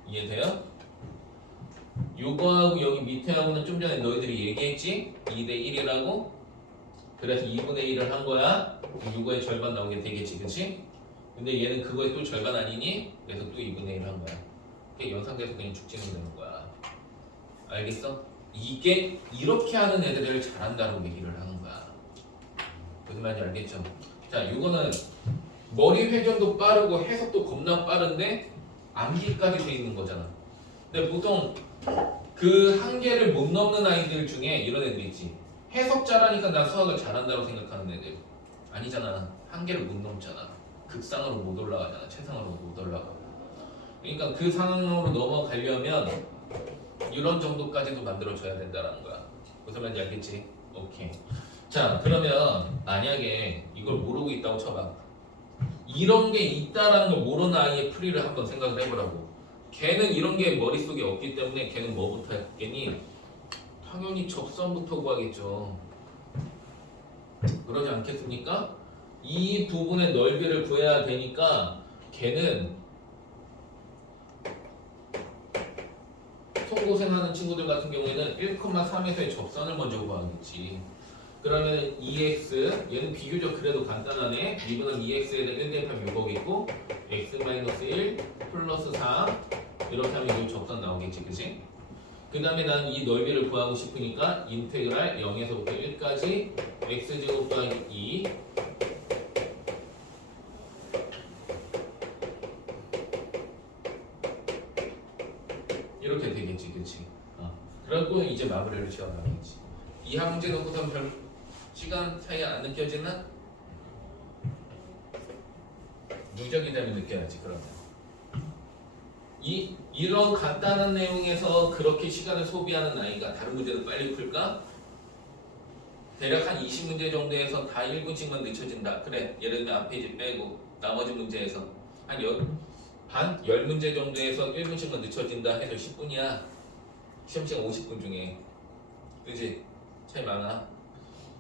이해돼요? 요거하고 여기 밑에 하고는 좀 전에 너희들이 얘기했지? 2대 1이라고? 그래서 2분의 1을 한 거야. 요거의 절반 나오게 되겠지, 그치? 근데 얘는 그거의 또 절반 아니니? 그래서 또 2분의 1을 한 거야. 그게 연상돼서 그냥 죽지는 되는 거야. 알겠어? 이게 이렇게 하는 애들을 잘한다고 얘기를 하는 거야. 무슨 말인지 알겠죠? 자, 요거는 머리 회전도 빠르고 해석도 겁나 빠른데 암기까지 돼 있는 거잖아. 근데 보통 그 한계를 못 넘는 아이들 중에 이런 애들 있지. 해석 잘하니까 나 수학을 잘한다고 생각하는 애들. 아니잖아. 한계를 못 넘잖아. 극상으로 못 올라가잖아. 최상으로 못 올라가. 그러니까 그 상황으로 넘어가려면 이런 정도까지도 만들어줘야 된다는 거야. 무슨 말인지 알겠지? 오케이. 자, 그러면 만약에 이걸 모르고 있다고 쳐봐. 이런 게 있다라는 걸 모르는 아이의 풀이를 한번 생각을 해보라고. 걔는 이런 게 머릿속에 없기 때문에 걔는 뭐부터 했겠니? 당연히 접선부터 구하겠죠. 그러지 않겠습니까? 이 부분의 넓이를 구해야 되니까 걔는 송고생하는 친구들 같은 경우에는 1,3에서의 접선을 먼저 구하겠지. 그러면 2x 얘는 비교적 그래도 간단하네. 2분의 2x에 대한 1 대입하면 6이겠고 x-1 플러스 4 이렇게 하면 이 접선 나오겠지, 그치? 그 다음에 나는 이 넓이를 구하고 싶으니까 인테그랄 0에서부터 1까지 x제곱 더하기 2 이렇게 되겠지, 그치? 그리고 이제 마무리를 지어나가겠지. 이하 문제 놓고선 별 시간 차이 안 느껴지나? 누적이 되면 느껴야지. 그러면 이런 간단한 내용에서 그렇게 시간을 소비하는 아이가 다른 문제도 빨리 풀까? 대략 한 20문제 정도에서 다 1분씩만 늦춰진다. 그래, 예를 들면 앞에 이제 빼고 나머지 문제에서 한 10문제 정도에서 1분씩만 늦춰진다 해서 10분이야. 시험시간 50분 중에. 그지? 차이 많아.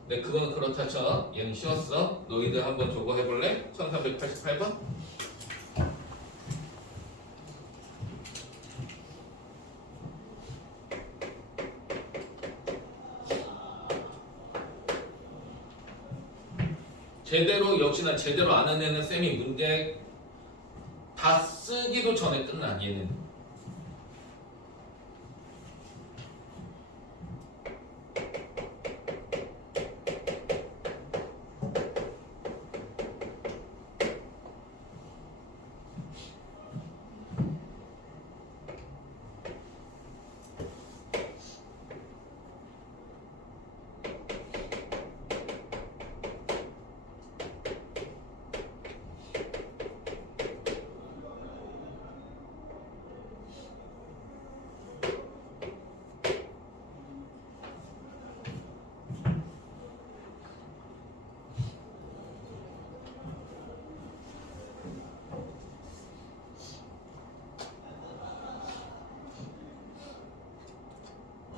근데 그건 그렇다 쳐. 얘는 쉬웠어. 너희들 한번 저거 해볼래? 1388번? 제대로 역시나 제대로 아는 애는 쌤이 문제 다 쓰기도 전에 끝나. 얘는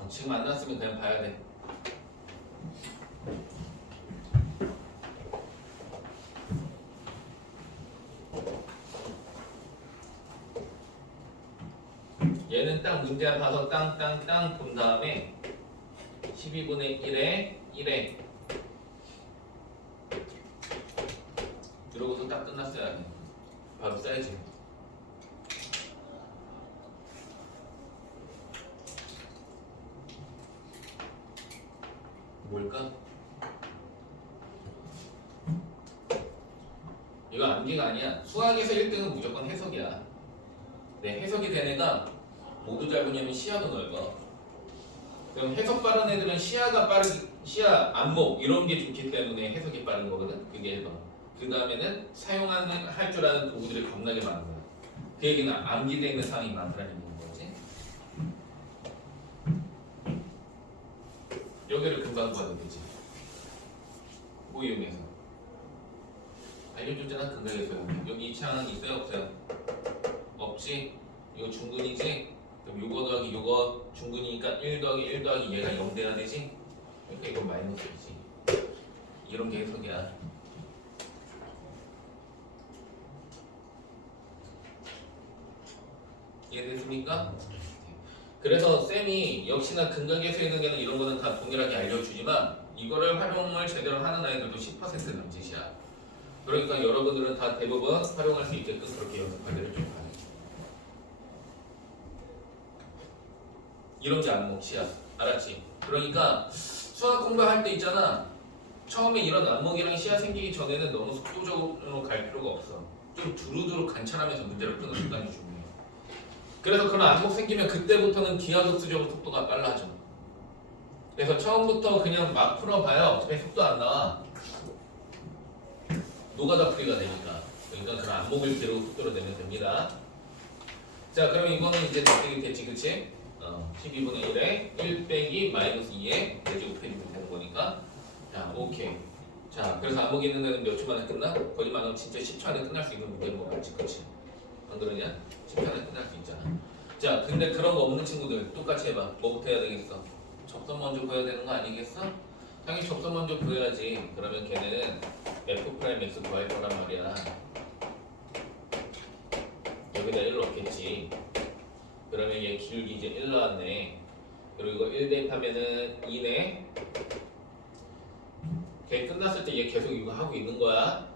지금 안 났으면 그냥 봐야 돼. 얘는 딱 문제 봐서 땅땅땅 본 다음에 12분의 1에 1에 이러고서 딱 끝났어야 돼. 바로 써야지. 뭘까? 이거 암기가 아니야. 수학에서 1등은 무조건 해석이야. 네, 해석이 된 애가 모두 잘 보냐면 시야도 넓어. 그럼 해석 빠른 애들은 시야가 빠르기, 시야, 안목 이런 게 좋기 때문에 해석이 빠른 거거든. 그게 1번. 그 다음에는 사용하는 할 줄 아는 도구들이 겁나게 많은 거야. 그 얘기는 암기되어 있는 사항이 많다는 얘기인 거지. 여기를 금방 구하면 되지. 뭐 이용해서 알려줬잖아. 근각에서 여기 이 창은 있어요 없어요? 없지. 이거 중근이지. 그럼 요거 더하기 요거 중근이니까 1 더하기 1 더하기 얘가 0 돼야 되지. 그러니까 이건 마이너스이지. 이런 게 해석이야. 이해됐습니까? 그래서 쌤이 역시나 근각에서 있는 게는 이런 거는 다 동일하게 알려주지만 이거를 활용을 제대로 하는 아이들도 10% 남짓이야. 그러니까 여러분들은 다 대부분 활용할 수 있게끔 그렇게 연습하기를 좀 바래. 이런 게 안목시야. 알았지? 그러니까 수학 공부할 때 있잖아. 처음에 이런 안목이랑 시야 생기기 전에는 너무 속도적으로 갈 필요가 없어. 좀 두루두루 관찰하면서 문제를 푸는 습관이 중요해. 그래서 그런 안목 생기면 그때부터는 기하급수적으로 속도가 빨라져. 그래서 처음부터 그냥 막 풀어봐야 어차피 속도 안 나와. 노가다 풀이가 되니까. 그러니까 그런 안목을 기르고 속도로 내면 됩니다. 자, 그럼 이거는 이제 어떻게 됐지, 그치? 12분의 1에 1 빼기 마이너스 2에 4제곱해주면 되는 거니까. 자, 오케이. 자, 그래서 안목 있는 데는 몇 초 만에 끝나? 거짓말 안 하면 진짜 10초 안에 끝날 수 있는 문제인 거 같지, 그치? 안 그러냐? 10초 안에 끝날 수 있잖아. 자, 근데 그런 거 없는 친구들 똑같이 해봐. 뭐부터 해야 되겠어? 접선 먼저 보여야 되는 거 아니겠어? 당연히 접선 먼저 보여야지. 그러면 걔는 F'X 구할 거란 말이야. 여기다 1 넣겠지. 그러면 얘 기울기 이제 1 나왔네. 그리고 이거 1 대입하면은 2네. 걔 끝났을 때 얘 계속 이거 하고 있는 거야.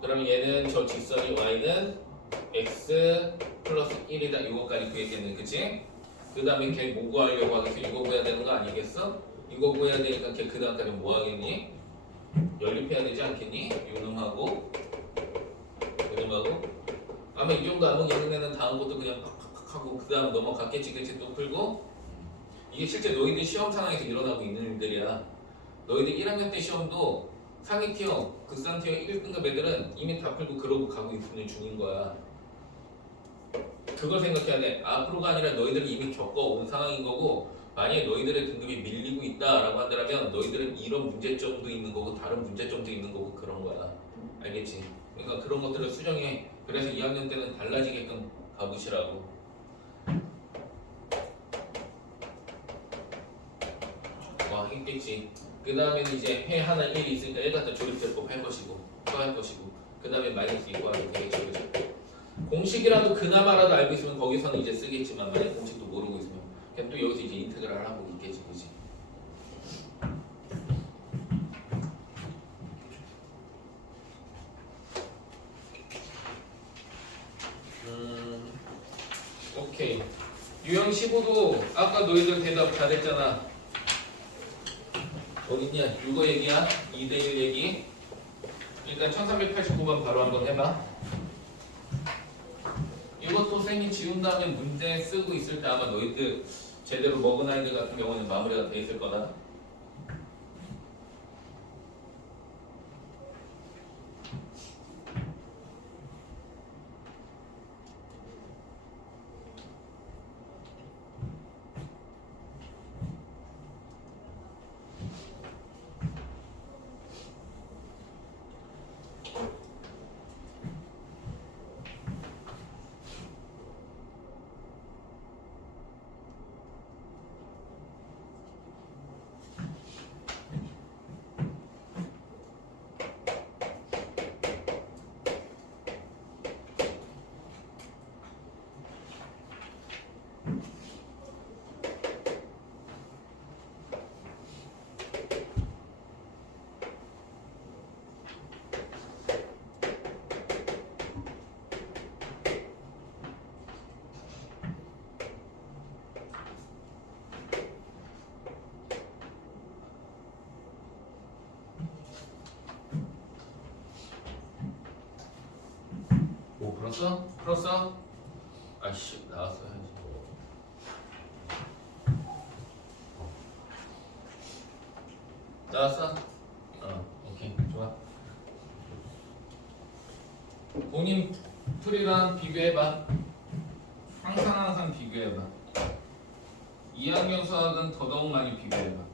그러면 얘는 저 직선이 y는 x 플러스 1이다. 이거까지 구했겠네, 그치? 그 다음에 걔 뭐 구하려고 하겠어? 이거 구해야 되는 거 아니겠어? 이거 구해야 되니까 걔 그 다음까지 뭐 하겠니? 연립해야 되지 않겠니? 요놈하고 요놈하고 아마 이 정도 안목 있는 애는 다음 것도 그냥 팍팍팍 하고 그 다음 넘어갔겠지, 그치? 또 풀고. 이게 실제 너희들 시험 상황에서 일어나고 있는 일들이야. 너희들 1학년 때 시험도 상위 티어, 극상 티어 1등급 애들은 이미 다 풀고 그러고 가고 있는 중인 거야. 그걸 생각해야 돼. 앞으로가 아니라 너희들은 이미 겪어온 상황인 거고, 만약에 너희들의 등급이 밀리고 있다라고 한다면 너희들은 이런 문제점도 있는 거고 다른 문제점도 있는 거고 그런 거야. 알겠지? 그러니까 그런 것들을 수정해. 그래서 2학년 때는 달라지게끔 가보시라고. 와, 했겠지. 그 다음에는 이제 해 하나 1이 있으니까 1 갖다 조립제법 할 것이고 또 할 것이고 그 다음에 마이너스 2고 하면 되겠죠, 그죠? 공식이라도 그나마라도 알고 있으면 거기서는 이제 쓰겠지만 만약 공식도 모르고 있으면 그냥 또 여기서 이제 인테그랄 하고 있겠지, 그지? 오케이. 유형 15도 아까 너희들 대답 잘했잖아. 어딨냐? 이거 얘기야? 2대1 얘기. 일단 1389번 바로 한번 해봐. 이것도 쌤이 지운 다음에 문제 쓰고 있을 때 아마 너희들 제대로 먹은 아이들 같은 경우는 마무리가 돼 있을 거다. 오, 풀었어? 풀었어? 아씨, 나왔어. 나왔어? 오케이, 좋아. 본인 풀이랑 비교해봐. 항상 비교해봐. 2학년 수학은 더더욱 많이 비교해봐.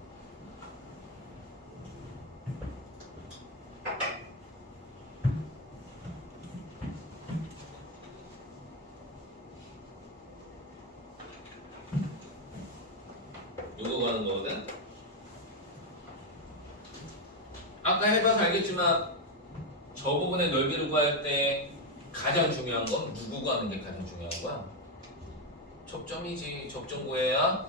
누구 가는 거거든? 아까 해봐서 알겠지만 저 부분의 넓이를 구할 때 가장 중요한 건 누구 가는 게 가장 중요한 거야? 접점이지. 접점 구해야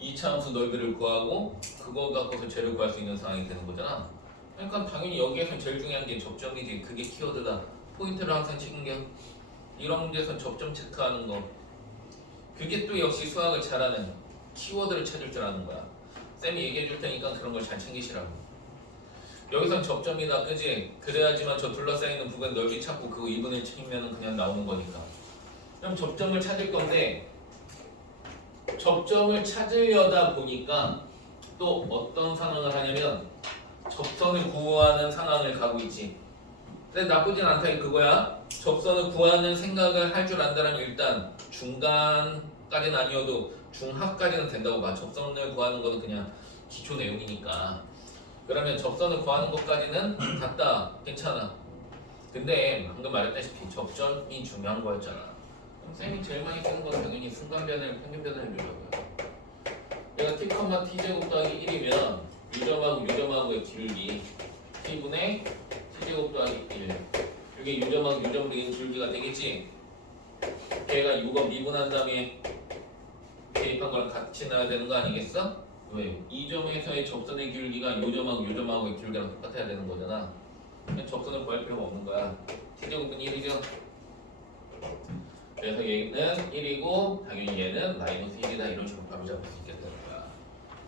2차 함수 넓이를 구하고 그거 갖고서 쟤를 구할 수 있는 상황이 되는 거잖아. 그러니까 당연히 여기에서 제일 중요한 게 접점이지. 그게 키워드다. 포인트를 항상 찍은 게 이런 문제에서 접점 체크하는 거. 그게 또 역시 수학을 잘하는 키워드를 찾을 줄 아는 거야. 쌤이 얘기해 줄 테니까 그런 걸 잘 챙기시라고. 여기선 접점이다, 그지? 그래야지만 저 둘러싸이는 부분 넓이 찾고 그거 2분의 1 치면 그냥 나오는 거니까. 그럼 접점을 찾을 건데 접점을 찾으려다 보니까 또 어떤 상황을 하냐면 접선을 구하는 상황을 가고 있지. 근데 나쁘진 않다 그거야. 접선을 구하는 생각을 할 줄 안다면 일단 중간까지는 아니어도 중하까지는 된다고 봐. 접선을 구하는 거는 그냥 기초 내용이니까. 그러면 접선을 구하는 것까지는 갔다. 괜찮아. 근데 방금 말했다시피 접점이 중요한 거였잖아. 그럼 쌤이 제일 많이 쓰는 건 당연히 순간변을 평균변을 이루려고요. 내가 t, t제곱 더하기 1이면 유점하고 유점하고의 길기 t분의 t제곱 더하기 1 이게 유점하고 유점의 길기가 되겠지? 걔가 6억 미분한 다음에 대입한 거랑 같이 나야 되는 거 아니겠어? 왜? 이 점에서의 접선의 길기가 요점하고 요점하고의 길기랑 똑같아야 되는 거잖아. 그냥 접선을 구할 필요가 없는 거야. t제곱은 1이죠? 그래서 얘는 1이고 당연히 얘는 마이너스 1이다. 이런 식으로 바로 잡을 수 있겠다는 거야.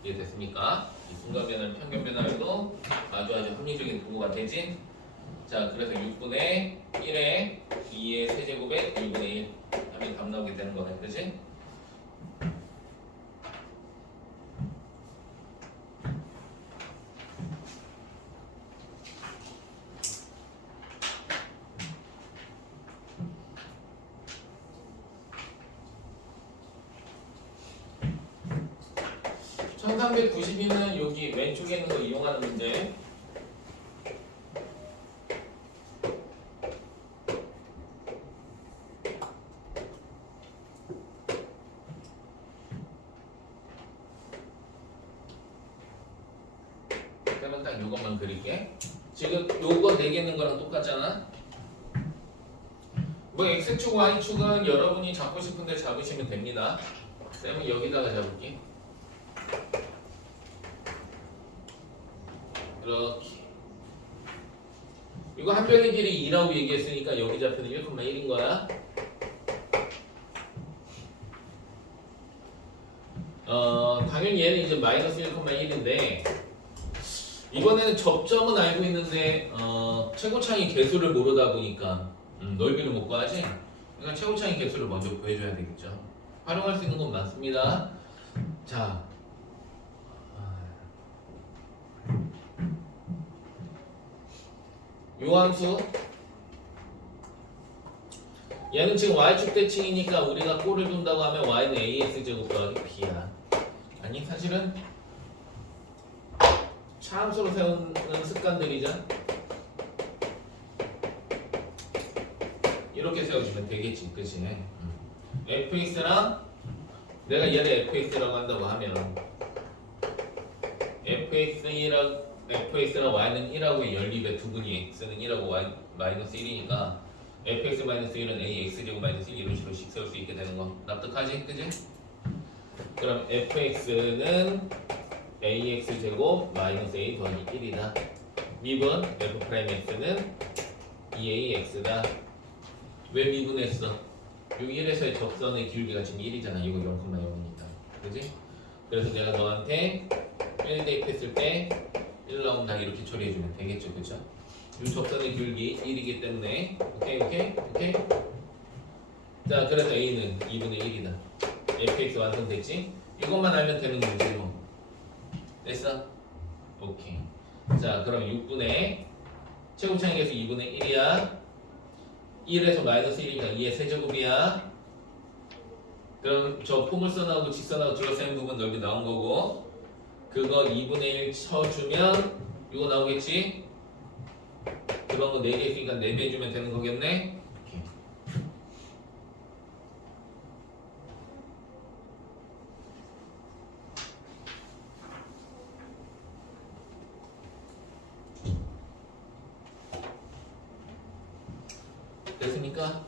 이해됐습니까? 이 순간변화는 평균변화에도 아주 합리적인 도구가 되지? 자, 그래서 6분의 1에 2의 세제곱에 1분의 1 하면 답 나오게 되는 거네. 그렇지? (1392는) 여기 왼쪽에 있는 거 이용하는 문제. 그러면 딱 요것만 그릴게. 지금 요거 4개 있는 거랑 똑같잖아. 뭐 x축, y축은 여러분이 잡고 싶은데 잡으시면 됩니다. 쌤은 여기다가 잡을게. 이렇게. 이거 한 변의 길이 2라고 얘기했으니까 여기 좌표는 1,1인 거야. 당연히 얘는 이제 마이너스 1,1인데 이번에는 접점은 알고 있는데 최고차이 개수를 모르다 보니까 넓이를 못 구하지? 그러니까 최고차이 개수를 먼저 구해줘야 되겠죠. 활용할 수 있는 건 많습니다. 자, 요 함수 얘는 지금 y축 대칭이니까 우리가 꼴을 둔다고 하면 y는 ax제곱 더하기 b야. 아니 사실은 차함수로 세우는 습관들이죠. 이렇게 세워주면 되겠지, 그치? fx랑 내가 얘를 fx라고 한다고 하면 fx랑 y는 1하고 연립의 두분이 x는 1하고 y 마이너스 1이니까 fx 마이너스 1은 ax제곱 마이너스 1 이런 식으로 식 세울 수 있게 되는 거 납득하지? 그치? 그럼 fx는 ax제곱 마이너스 a 더하기 1이다. 미분 f'x는 2ax다. 왜 미분했어? 여기 1에서의 접선의 길기가 지금 1이잖아. 이거 0,0이니까. 그지? 그래서 내가 너한테 1 대입했을 때 1 나온다 이렇게 처리해주면 되겠죠. 그죠? 이 접선의 길기 1이기 때문에 오케이? 자, 그래서 a는 2분의 1이다. fx 완성됐지? 이것만 알면 되는 문제로 됐어? 오케이. 자, 그럼 6분의 최고차이계수 2분의 1이야. 1에서 마이너스 1이니까 2의 세제곱이야. 그럼 저 포물선하고 직선하고 둘러싸인 부분 넓이 나온 거고 그거 2분의 1 쳐주면 이거 나오겠지? 그런 거 4개 있으니까 4배 해주면 되는 거겠네? 오케이. 됐습니까?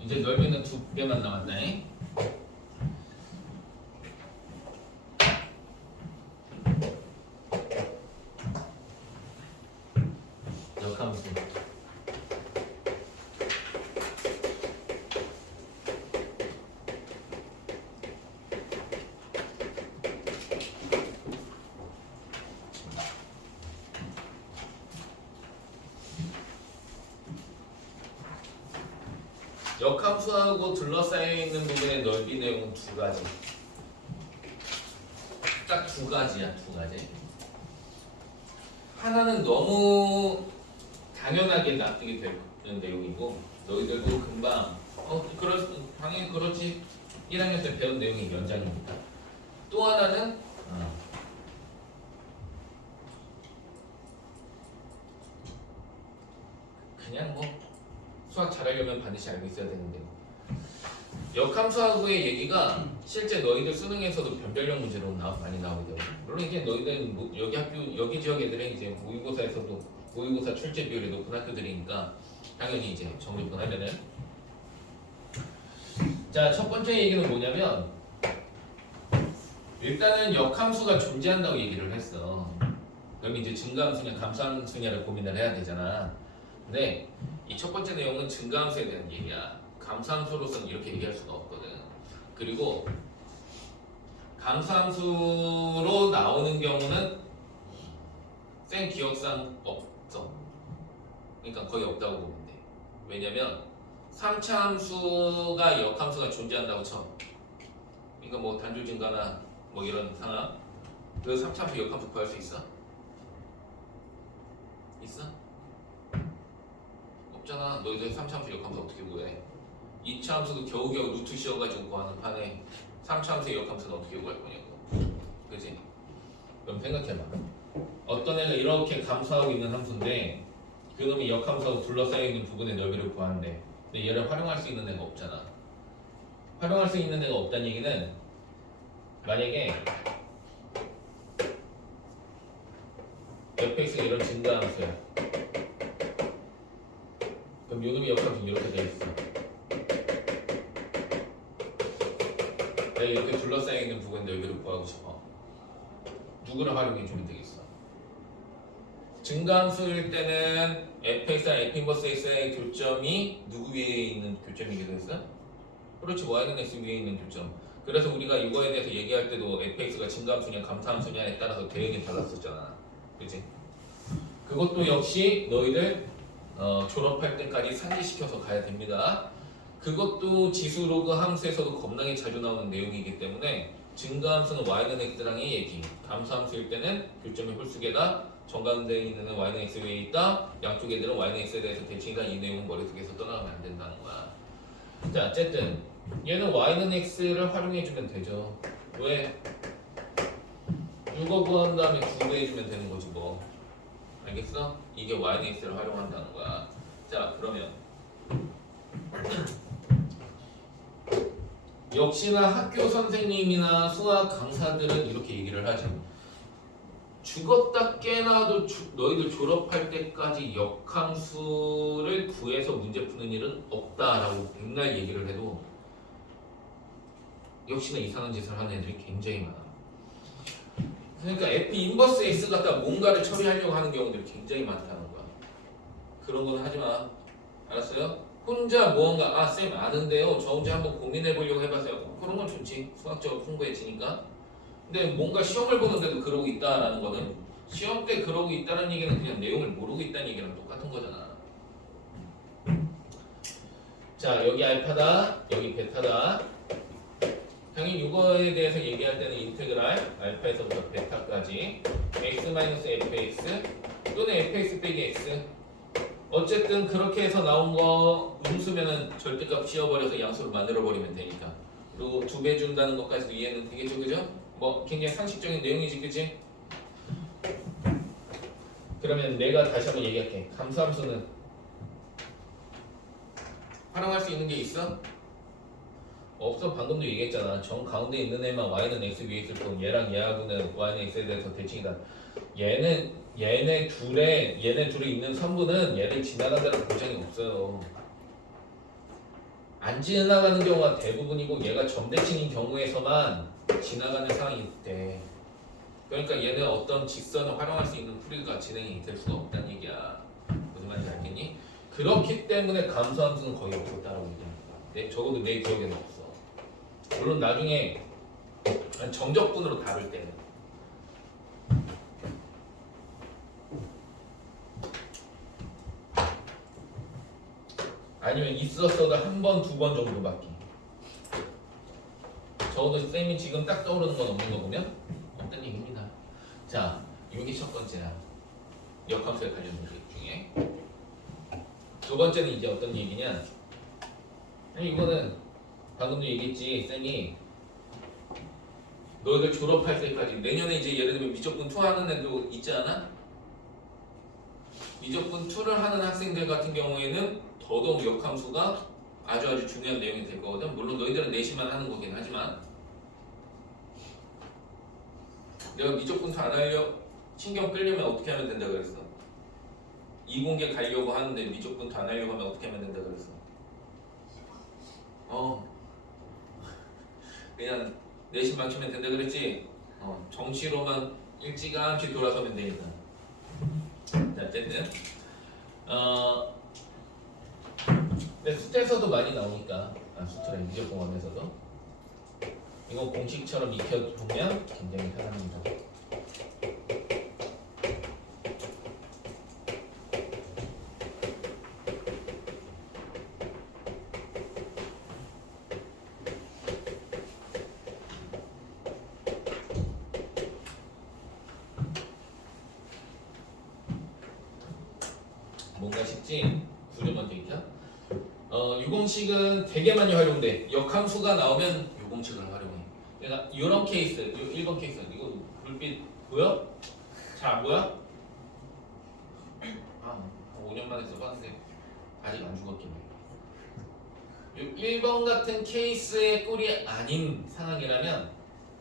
이제 넓이는 2개만 남았네. 역함수. 역함수하고 둘러싸여 있는 부분의 넓이 내용은 두 가지. 딱 두 가지야, 두 가지. 하나는 너무 당연하게 납득이 되는 내용이고, 너희들도 금방 당연히 그렇지. 1학년 때 배운 내용이 연장이니까. 또 하나는 그냥 뭐 수학 잘하려면 반드시 알고 있어야 되는데, 역함수하고의 얘기가 실제 너희들 수능에서도 변별력 문제로 많이 나오거든. 물론 이제 너희들 여기 학교 여기 지역 애들은 이제 모의고사에서도 모의고사 출제 비율이 높은 학교들이니까 당연히 이제 정리권 하면은, 자, 첫 번째 얘기는 뭐냐면, 일단은 역함수가 존재한다고 얘기를 했어. 그럼 이제 증가함수냐 감소함수냐를 고민을 해야 되잖아. 근데 이 첫 번째 내용은 증가함수에 대한 얘기야. 감소함수로서는 이렇게 얘기할 수가 없거든. 그리고 감소함수로 나오는 경우는 쌤 기억상 없어. 그러니까 거의 없다고 보면 돼. 왜냐면 3차 함수가 역함수가 존재한다고 쳐. 그러니까 뭐 단조 증가나 뭐 이런 상황. 그 3차 함수 역함수 구할 수 있어? 있어? 없잖아. 너희들 3차 함수 역함수 어떻게 구해? 2차 함수도 겨우겨우 루트 씌워가지고 구하는 판에 3차 함수의 역함수는 어떻게 구할 거냐고. 그지? 그럼 생각해봐. 어떤 애가 이렇게 감소하고 있는 함수인데 그놈이 역함수하고 둘러싸여 있는 부분의 넓이를 구하는데, 근데 얘를 활용할 수 있는 애가 없잖아. 활용할 수 있는 애가 없다는 얘기는, 만약에 fx가 이런 증가함수야. 그럼 요놈이 역함수 이렇게 돼 있어. 내가 이렇게 둘러싸여 있는 부분의 넓이를 구하고 싶어. 누구를 활용해 주면 되겠어? 증가함수일 때는 fx랑 f 인버스 x의 교점이 누구 위에 있는 교점이기도 했어? 그렇지, y는 x 위에 있는 교점. 그래서 우리가 이거에 대해서 얘기할 때도 fx가 증가함수냐 감소함수냐에 따라서 대응이 달랐었잖아. 그치? 그것도 역시 너희들 졸업할 때까지 상기시켜서 가야 됩니다. 그것도 지수 로그 함수에서도 겁나게 자주 나오는 내용이기 때문에, 증가함수는 y는 x랑의 얘기, 감소함수일 때는 교점이 홀수계다, 정가운데에 있는 애는 y는 x 위에 있다, 양쪽 애들은 y는 x에 대해서 대칭이다. 이 내용은 머릿속에서 떠나가면 안 된다는 거야. 자, 어쨌든 얘는 y는 x를 활용해주면 되죠. 왜? 이거 구한 다음에 9배 해주면 되는 거지 뭐. 알겠어? 이게 y는 x를 활용한다는 거야. 자, 그러면 역시나 학교 선생님이나 수학 강사들은 이렇게 얘기를 하죠. 죽었다 깨나도 너희들 졸업할 때까지 역함수를 구해서 문제 푸는 일은 없다라고 백날 얘기를 해도 역시나 이상한 짓을 하는 애들이 굉장히 많아. 그러니까 f 인버스 x 갖다 뭔가를 처리하려고 하는 경우들이 굉장히 많다는 거야. 그런 거는 하지 마. 알았어요? 혼자 무언가 쌤 아는데요, 저 혼자 한번 고민해 보려고 해봤어요. 그런 건 좋지. 수학적으로 풍부해지니까. 근데 뭔가 시험을 보는데도 그러고 있다라는 거는, 시험 때 그러고 있다는 얘기는 그냥 내용을 모르고 있다는 얘기랑 똑같은 거잖아. 자, 여기 알파다, 여기 베타다. 당연히 이거에 대해서 얘기할 때는 인테그랄 알파에서부터 베타까지 x-fx 또는 fx 빼기 x, 어쨌든 그렇게 해서 나온 거 음수면은 절대값 씌워버려서 양수로 만들어버리면 되니까, 그리고 2배 준다는 것까지도 이해는 되겠죠, 그죠? 뭐 굉장히 상식적인 내용이지, 그치? 그러면 내가 다시 한번 얘기할게. 감소함수는 활용할 수 있는 게 있어? 없어. 방금도 얘기했잖아. 정 가운데 있는 애만 y는 x 위에 있을 뿐, 얘랑 얘하고는 y는 x에 대해서 대칭이다. 얘네 둘에 있는 선분은 얘를 지나간다는 보장이 없어요. 안 지나가는 경우가 대부분이고, 얘가 점대칭인 경우에서만 지나가는 상황이 있대. 그러니까 얘는 어떤 직선을 활용할 수 있는 풀이가 진행이 될 수가 없다는 얘기야. 무슨 말인지 알겠니? 그렇기 때문에 감소함수는 거의 없었다라고 얘기합니다. 적어도 내 기억에는 없어. 물론 나중에 정적분으로 다룰 때는 아니면 있었어도 한 번, 두 번 정도밖에. 적어도 쌤이 지금 딱 떠오르는 건 없는 거 보면 없던 얘기입니다. 자, 이게 첫 번째야. 역함수에 관련 문제 중에. 두 번째는 이제 어떤 얘기냐? 아니 이거는 방금도 얘기했지. 쌤이 너희들 졸업할 때까지 내년에 이제 예를 들면 미적분 2 하는 애도 있지 않아? 미적분 2를 하는 학생들 같은 경우에는 더더욱 역함수가 아주 중요한 내용이 될 거거든. 물론 너희들은 내신만 하는 거긴 하지만 내가 미적분 2 안 하려 신경 끌려면 어떻게 하면 된다 그랬어? 이공계 가려고 하는데 미적분 2 안 하려고 하면 어떻게 하면 된다 그랬어? 그냥 내신 맞추면 된다 그랬지? 정시로만 일찌감치 돌아서면 되겠다. 자, 어쨌든 근데 수태에서도 많이 나오니까 수태랑 미적공원에서도 이거 공식처럼 익혀보면 굉장히 편합니다. 뭔가 쉽지? 구조 먼저 익혀? 유공식은 되게 많이 활용돼. 역함수가 나오면 유공식을 활용해. 그러니까 이런 케이스, 1번 케이스 이거 불빛 보여? 잘 안 보여? 5년 만에 써봤는데 아직 안 죽었긴 해. 1번 같은 케이스의 꼴이 아닌 상황이라면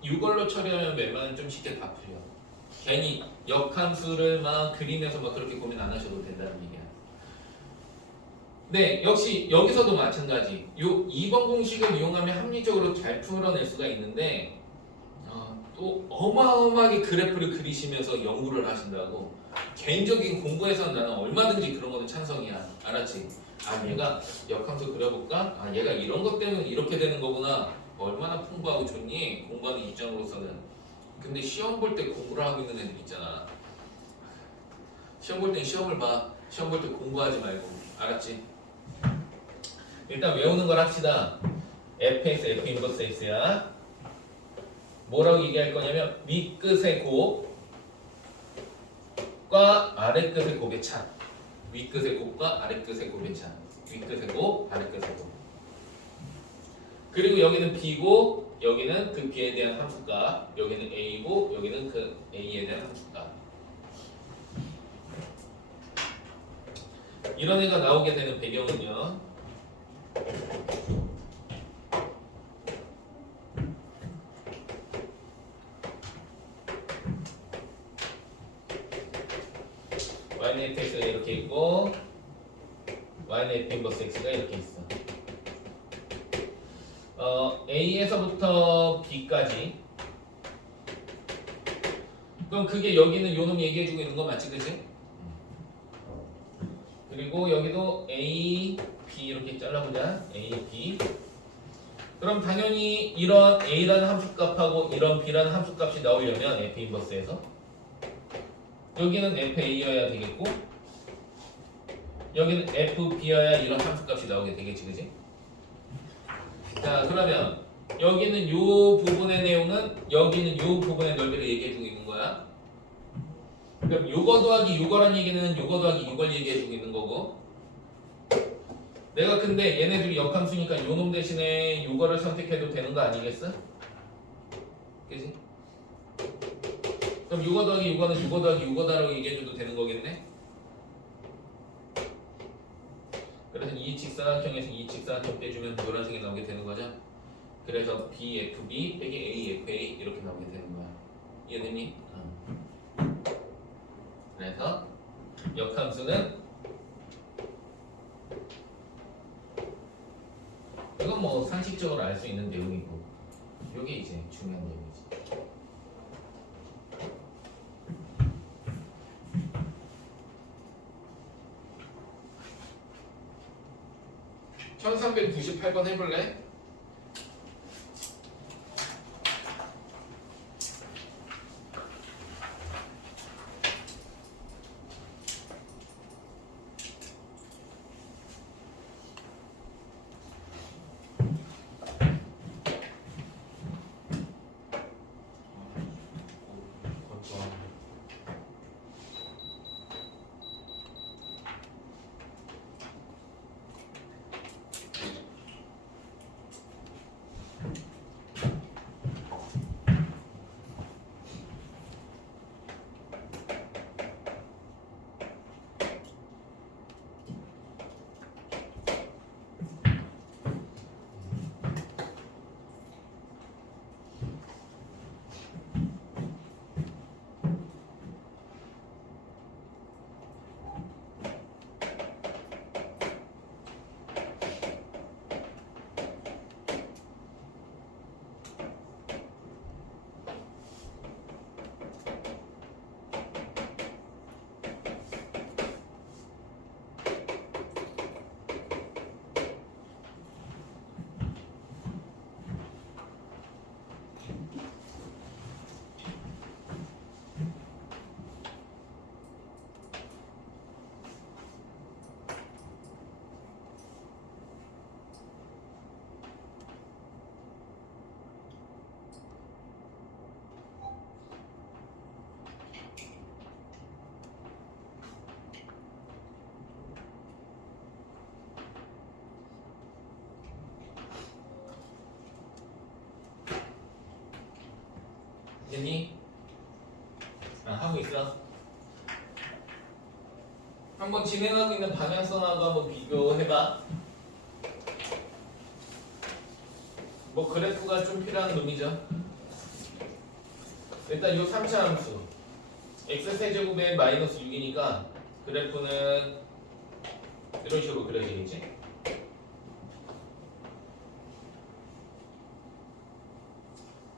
이걸로 처리하면 웬만하면 좀 쉽게 다 풀려. 괜히 역함수를 막 그리면서 막 그렇게 고민 안 하셔도 된다는 얘기야. 네, 역시 여기서도 마찬가지. 요 2번 공식을 이용하면 합리적으로 잘 풀어낼 수가 있는데 또 어마어마하게 그래프를 그리시면서 연구를 하신다고. 개인적인 공부에서는 나는 얼마든지 그런 거는 찬성이야. 알았지? 얘가 역함수 그려볼까? 얘가 이런 것 때문에 이렇게 되는 거구나. 얼마나 풍부하고 좋니? 공부하는 입장으로서는. 근데 시험 볼 때 공부를 하고 있는 애들 있잖아. 시험 볼 땐 시험을 봐. 시험 볼 때 공부하지 말고. 알았지? 일단 외우는 걸 합시다. fx, f 인버스 x야. 뭐라고 얘기할 거냐면 윗끝의 곱과 아래끝의 곱의 차. 윗끝의 곱과 아래끝의 곱의 차. 윗끝의 곱, 아래끝의 곱. 그리고 여기는 b고 여기는 그 b에 대한 함수값. 여기는 a고 여기는 그 a에 대한 함수값. 이런 애가 나오게 되는 배경은요. y는 fx가 이렇게 있고 y는 f 인버스 x가 이렇게 있어. a에서부터 b까지. 그럼 그게 여기는 요놈 얘기해주고 있는 거 맞지, 그치? 그리고 여기도 a, b 이렇게 잘라보자. a, b. 그럼 당연히 이런 a라는 함수값하고 이런 b라는 함수값이 나오려면 f 인버스에서 여기는 FA여야 되겠고 여기는 FB여야 이런 함수값이 나오게 되겠지, 그지? 자, 그러면 여기는 요 부분의 내용은 여기는 요 부분의 넓이를 얘기해주고 있는 거야. 그럼 요거 더하기 요거란 얘기는 요거 더하기 요걸 얘기해주고 있는 거고 내가 근데 얘네들이 역함수니까 요놈 대신에 요거를 선택해도 되는 거 아니겠어? 그지? 그럼 요거 더하기 요거는 요거 더하기 요거다라고 얘기해줘도 되는 거겠네? 그래서 이 직사각형에서 이 직사각형 빼주면 노란색이 나오게 되는 거죠? 그래서 BFB 빼기 AFA 이렇게 나오게 되는 거야. 이해되니? 그래서 역함수는 이건 뭐 상식적으로 알 수 있는 내용이고 이게 이제 중요한 내용이지. 1398번 해볼래? 됐니? 하고 있어. 한번 진행하고 있는 방향성하고 한번 비교해봐. 뭐 그래프가 좀 필요한 놈이죠. 일단 요 3차 함수 x세제곱에 마이너스 6이니까 그래프는 이런 식으로 그려지겠지?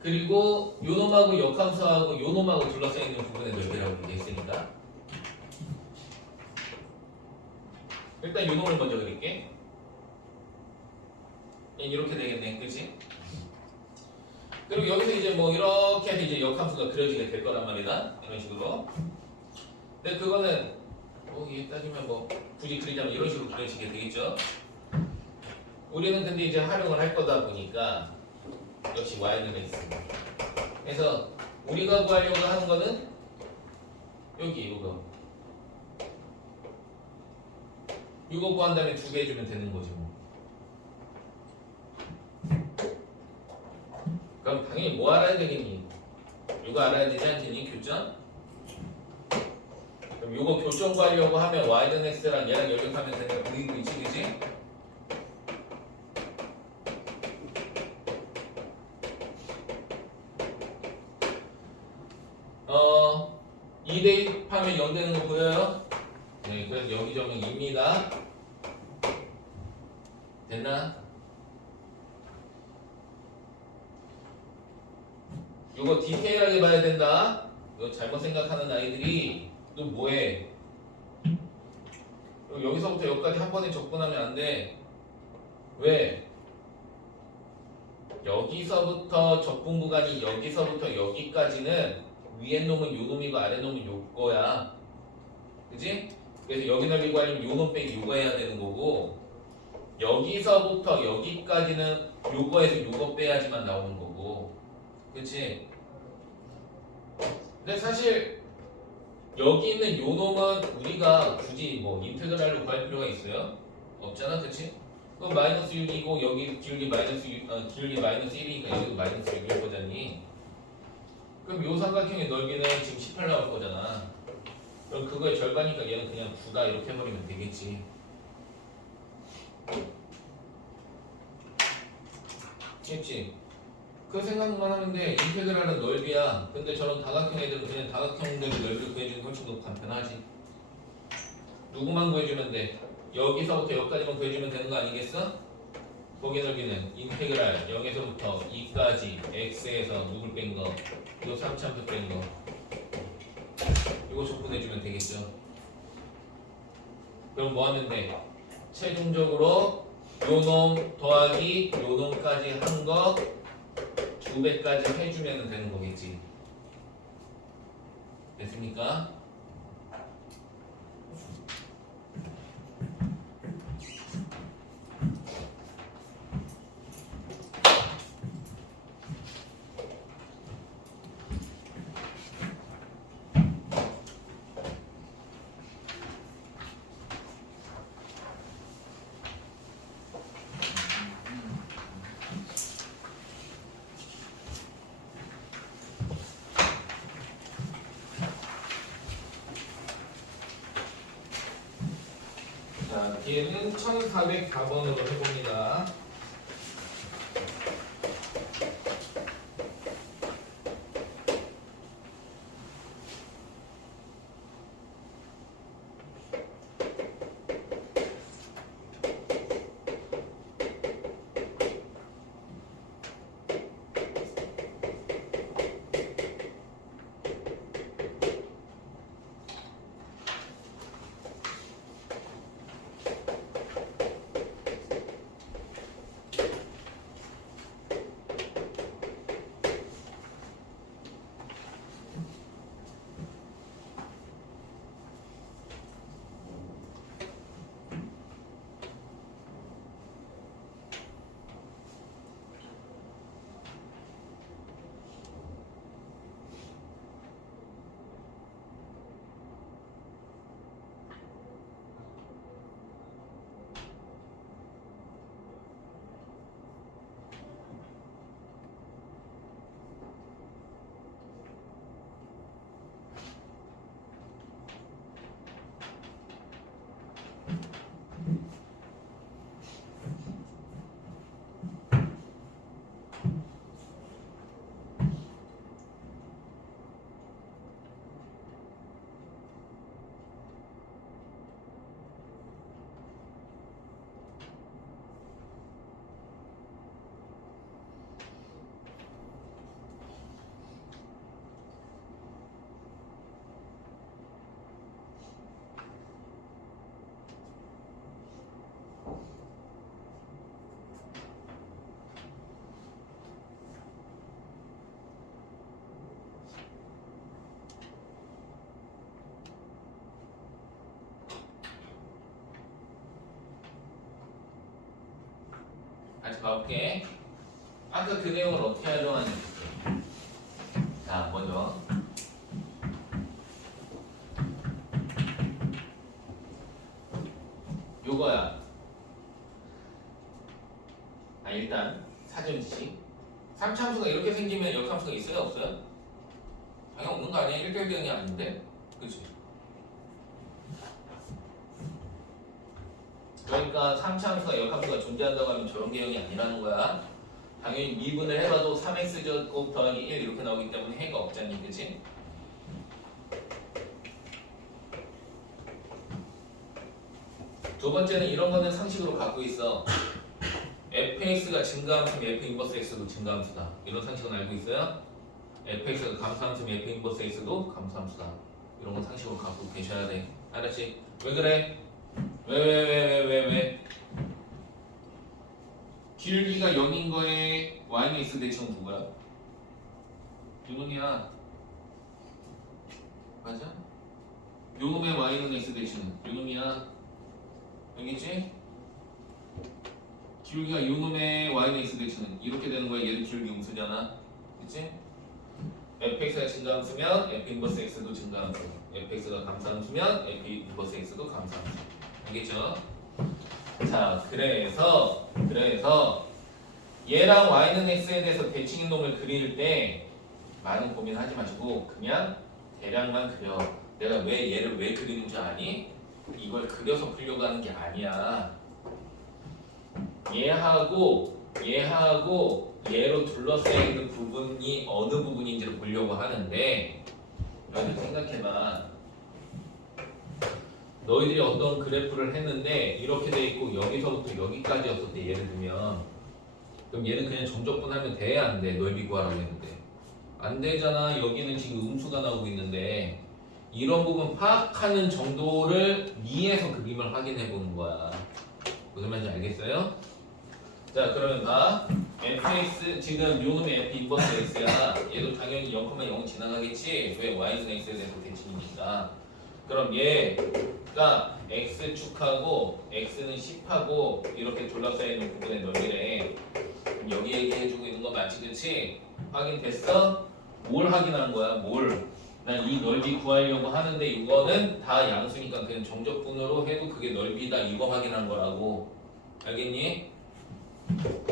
그리고 요 놈하고 역함수하고 요 놈하고 둘러싸여 있는 부분의 넓이라고 되어 있으니까 일단 요 놈을 먼저 그릴게. 이렇게 되겠네, 그렇지? 그리고 여기서 이제 뭐 이렇게 해서 이제 역함수가 그려지게 될 거란 말이다, 이런 식으로. 근데 그거는 얘 따지면 뭐 굳이 그리자면 이런 식으로 그려지게 되겠죠. 우리는 근데 이제 활용을 할 거다 보니까 역시 y는 있습니다. 그래서 우리가 구하려고 하는 거는 여기 이거 구한 다음에 2배 해주면 되는 거죠. 그럼 당연히 뭐 알아야 되겠니? 이거 알아야 되지 않겠니? 교점? 그럼 이거 교점 구하려고 하면 y는 x랑 얘랑 연결하면 되는 거 보이고 있지, 그치? 어, 2 대입하면 0 되는 거 보여요? 네, 그래서 여기 점은 2입니다. 됐나? 이거 디테일하게 봐야 된다. 이거 잘못 생각하는 아이들이 또 뭐해? 여기서부터 여기까지 한 번에 접근하면 안 돼. 왜? 여기서부터 접근 구간이 여기서부터 여기까지는 위에 놈은 요 놈이고 아래 놈은 요 거야. 그지? 그래서 여기 넓이 구하려면 요 놈 빼기 요거 해야 되는 거고 여기서부터 여기까지는 요거에서 요거 빼야지만 나오는 거고. 그치? 근데 사실 여기 있는 요 놈은 우리가 굳이 뭐 인테그랄로 구할 필요가 있어요? 없잖아, 그치? 그럼 마이너스 6이고 여기 기울기 마이너스 6, 기울기 마이너스 1이니까 여기도 마이너스 6일 거잖니. 그럼 요 삼각형의 넓이는 지금 18 나올 거잖아. 그럼 그거의 절반이니까 얘는 그냥 9다 이렇게 해버리면 되겠지. 그치? 그 생각만 하면 돼. 인테그랄은 넓이야. 근데 저런 다각형 애들은 그냥 다각형들 넓이를 구해주는 게 훨씬 더 간편하지. 누구만 구해주면 돼? 여기서부터 여기까지만 구해주면 되는 거 아니겠어? 거기 넓이는 인테그랄 0에서부터 2까지 x에서 누굴 뺀 거, 이거 3차함수 뺀 거, 이거 적분해주면 되겠죠. 그럼 뭐 하면 돼? 최종적으로 요놈 더하기 요놈까지 한 거 2배까지 해주면 되는 거겠지. 됐습니까? 자, 뒤에는 1404번으로 해봅니다. 다시 가볼게. 아까 그 내용을 어떻게 하려고 하는지. 자, 먼저 요거야. 일단 사전지식. 3참수가 이렇게 생기면 역함수가 있어요? 없어요? 당연히 없는 거 아니야? 1대1 대응이 아닌데? 그치? 그러니까 3차함수가 역함수가 존재한다고 하면 저런 개형이 아니라는 거야. 당연히 미분을 해봐도 3x제곱 더하기 1 이렇게 나오기 때문에 해가 없잖니, 그치? 두 번째는 이런 거는 상식으로 갖고 있어. fx가 증가함수면 f 인버스 x도 증가함수다. 이런 상식은 알고 있어요? fx가 감소함수면 f 인버스 x도 감소함수다. 이런 건 상식으로 갖고 계셔야 돼. 알았지? 왜 그래? 왜? 길기가 0인 거에 y는 x 대칭은 누구야? 요놈이야. 맞아? 요놈의 y는 x 대칭은 요놈이야. 여기지? 기울기가 요놈의 y는 x 대칭은 이렇게 되는 거야. 얘도 기울기 음수잖아. 그치? fx가 증가함수면 f 인버스 x도 증가함수. fx가 감소함수면 f 인버스 x도 감소함수. 알겠죠? 자, 그래서 얘랑 y는 x에 대해서 대칭인 놈을 그릴 때 많은 고민하지 마시고 그냥 대략만 그려. 내가 왜 얘를 왜 그리는 줄 아니? 이걸 그려서 풀려고 하는 게 아니야. 얘하고 얘로 둘러싸여 있는 부분이 어느 부분인지를 보려고 하는데 여기 생각해봐. 너희들이 어떤 그래프를 했는데 이렇게 돼 있고 여기서부터 여기까지였을 때 예를 들면 그럼 얘는 그냥 정적분하면 돼? 안 돼? 넓이 구하라고 했는데 안 되잖아. 여기는 지금 음수가 나오고 있는데 이런 부분 파악하는 정도를 이해해서 그림을 확인해 보는 거야. 무슨 말인지 알겠어요? 자 그러면 봐. fx 지금 요놈의 f 인버스 x야. 얘도 당연히 0,0 지나가겠지. 왜 y는 x에 대해서 대칭이니까. 그럼 얘가 x축하고 x는 10하고 이렇게 둘러싸여 있는 부분의 넓이래. 그럼 여기 얘기해주고 있는 거 맞지, 그치? 확인됐어? 뭘 확인한 거야? 뭘? 난 이 넓이 구하려고 하는데 이거는 다 양수니까 그냥 정적분으로 해도 그게 넓이다 이거 확인한 거라고. 알겠니?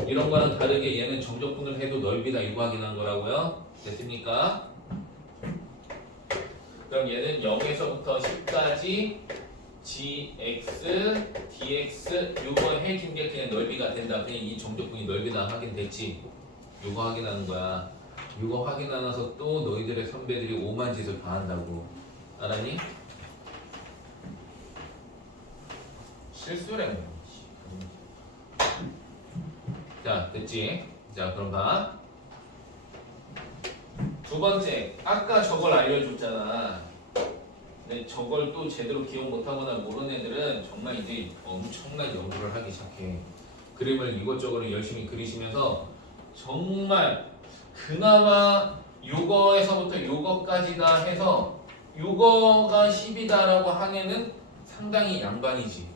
이런 거랑 다르게 얘는 정적분을 해도 넓이다 이거 확인한 거라고요. 됐습니까? 그럼 얘는 0에서부터 10까지 gx, dx 요거 해준 게 그냥 넓이가 된다. 그냥 이 정적분이 넓이다 확인됐지? 요거 확인하는 거야. 요거 확인하면서 또 너희들의 선배들이 오만 짓을 다 한다고. 알았니? 실수래. 자, 됐지? 자, 그럼 봐. 두 번째, 아까 저걸 알려줬잖아. 근데 저걸 또 제대로 기억 못하거나 모르는 애들은 정말 이제 엄청난 연구를 하기 시작해. 그림을 이것저것 열심히 그리시면서 정말 그나마 요거에서부터 요거까지다 해서 요거가 10이다라고 하면은 상당히 양반이지.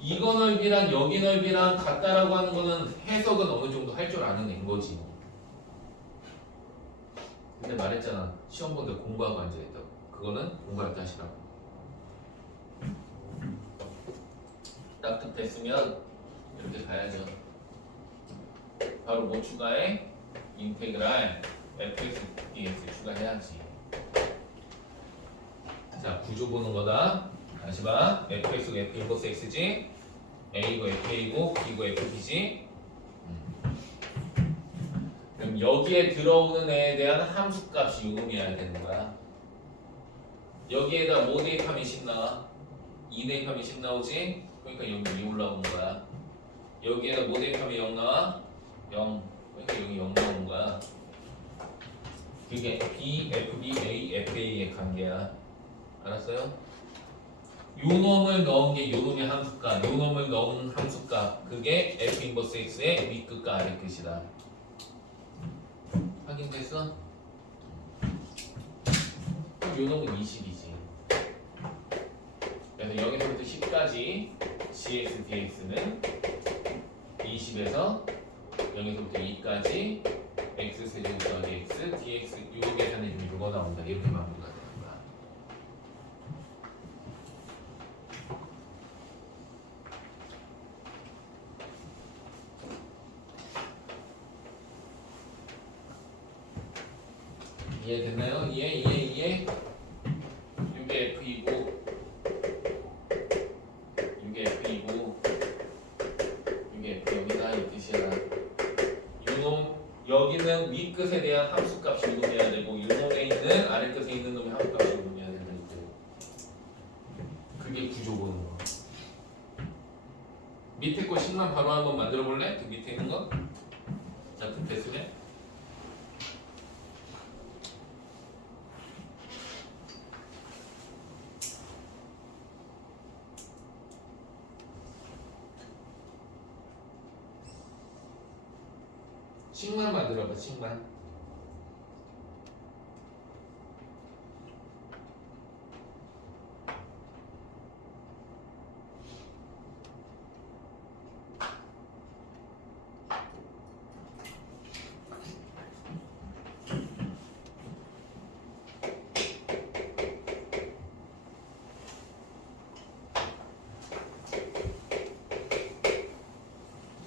이거 넓이랑 여기 넓이랑 같다라고 하는 거는 해석은 어느 정도 할 줄 아는 앤 거지. 근데 말했잖아. 시험 본 데 공부하고 앉아있다고. 그거는 공부할 때 하시라고. 납득됐으면 이렇게 가야죠. 바로 뭐 추가해? 인테그랄 fx dx 추가해야지. 자, 구조 보는 거다. 다시 봐. fx가 f 인버스 x지. a고 fa고 b고 fb지. 그럼 여기에 들어오는 애에 대한 함수값이 요금이어야 되는 거야. 여기에다 뭐 대입하면 10 나와? 2 대입하면 10 나오지? 그러니까 여기 2 올라오는 거야. 여기에다 뭐 대입하면 0 나와? 0. 그러니까 여기 0 나오는 거야. 그게 B, FB, A, FA의 관계야. 알았어요? 요 놈을 넣은 게 요 놈의 함수값, 요 놈을 넣은 함수값. 그게 F 인버스 X의 윗끝과 아랫끝이다. 확인됐어? 요 놈은 20이지. 그래서 0에서부터 10까지 gx, dx는 20에서 0에서부터 2까지 x 세제곱 더하기 x, dx 요거 계산해주면 요거 나온다. 이렇게 마무리가 되는 거야. 이해됐나요? 이해? 이게 F이고 이게 F이고 이게 F0이다 이 뜻이야. 요놈 여기는 윗끝에 대한 함수값이 요놈이어야 되고 요놈에 있는 아랫끝에 있는 놈의 함수값이 요놈이어야 된다 이 뜻. 그게 구조 보는 거. 밑에 거 식만 바로 한번 만들어 볼래? 그 밑에 있는 거? 자, 그럼 됐으면 식만 만들어봐. 식만.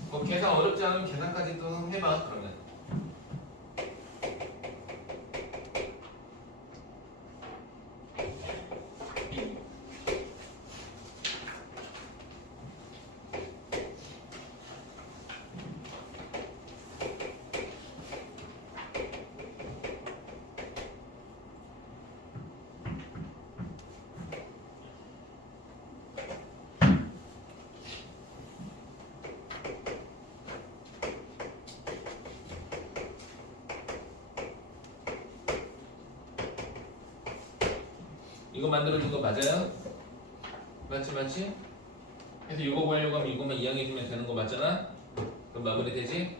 뭐 계산 어렵지 않으면 계산까지 또 해봐. 그러면 이거 만들어준 거 맞아요? 맞지? 그래서 이거 구하려고 하면 이것만 이항해주면 되는 거 맞잖아? 그럼 마무리 되지?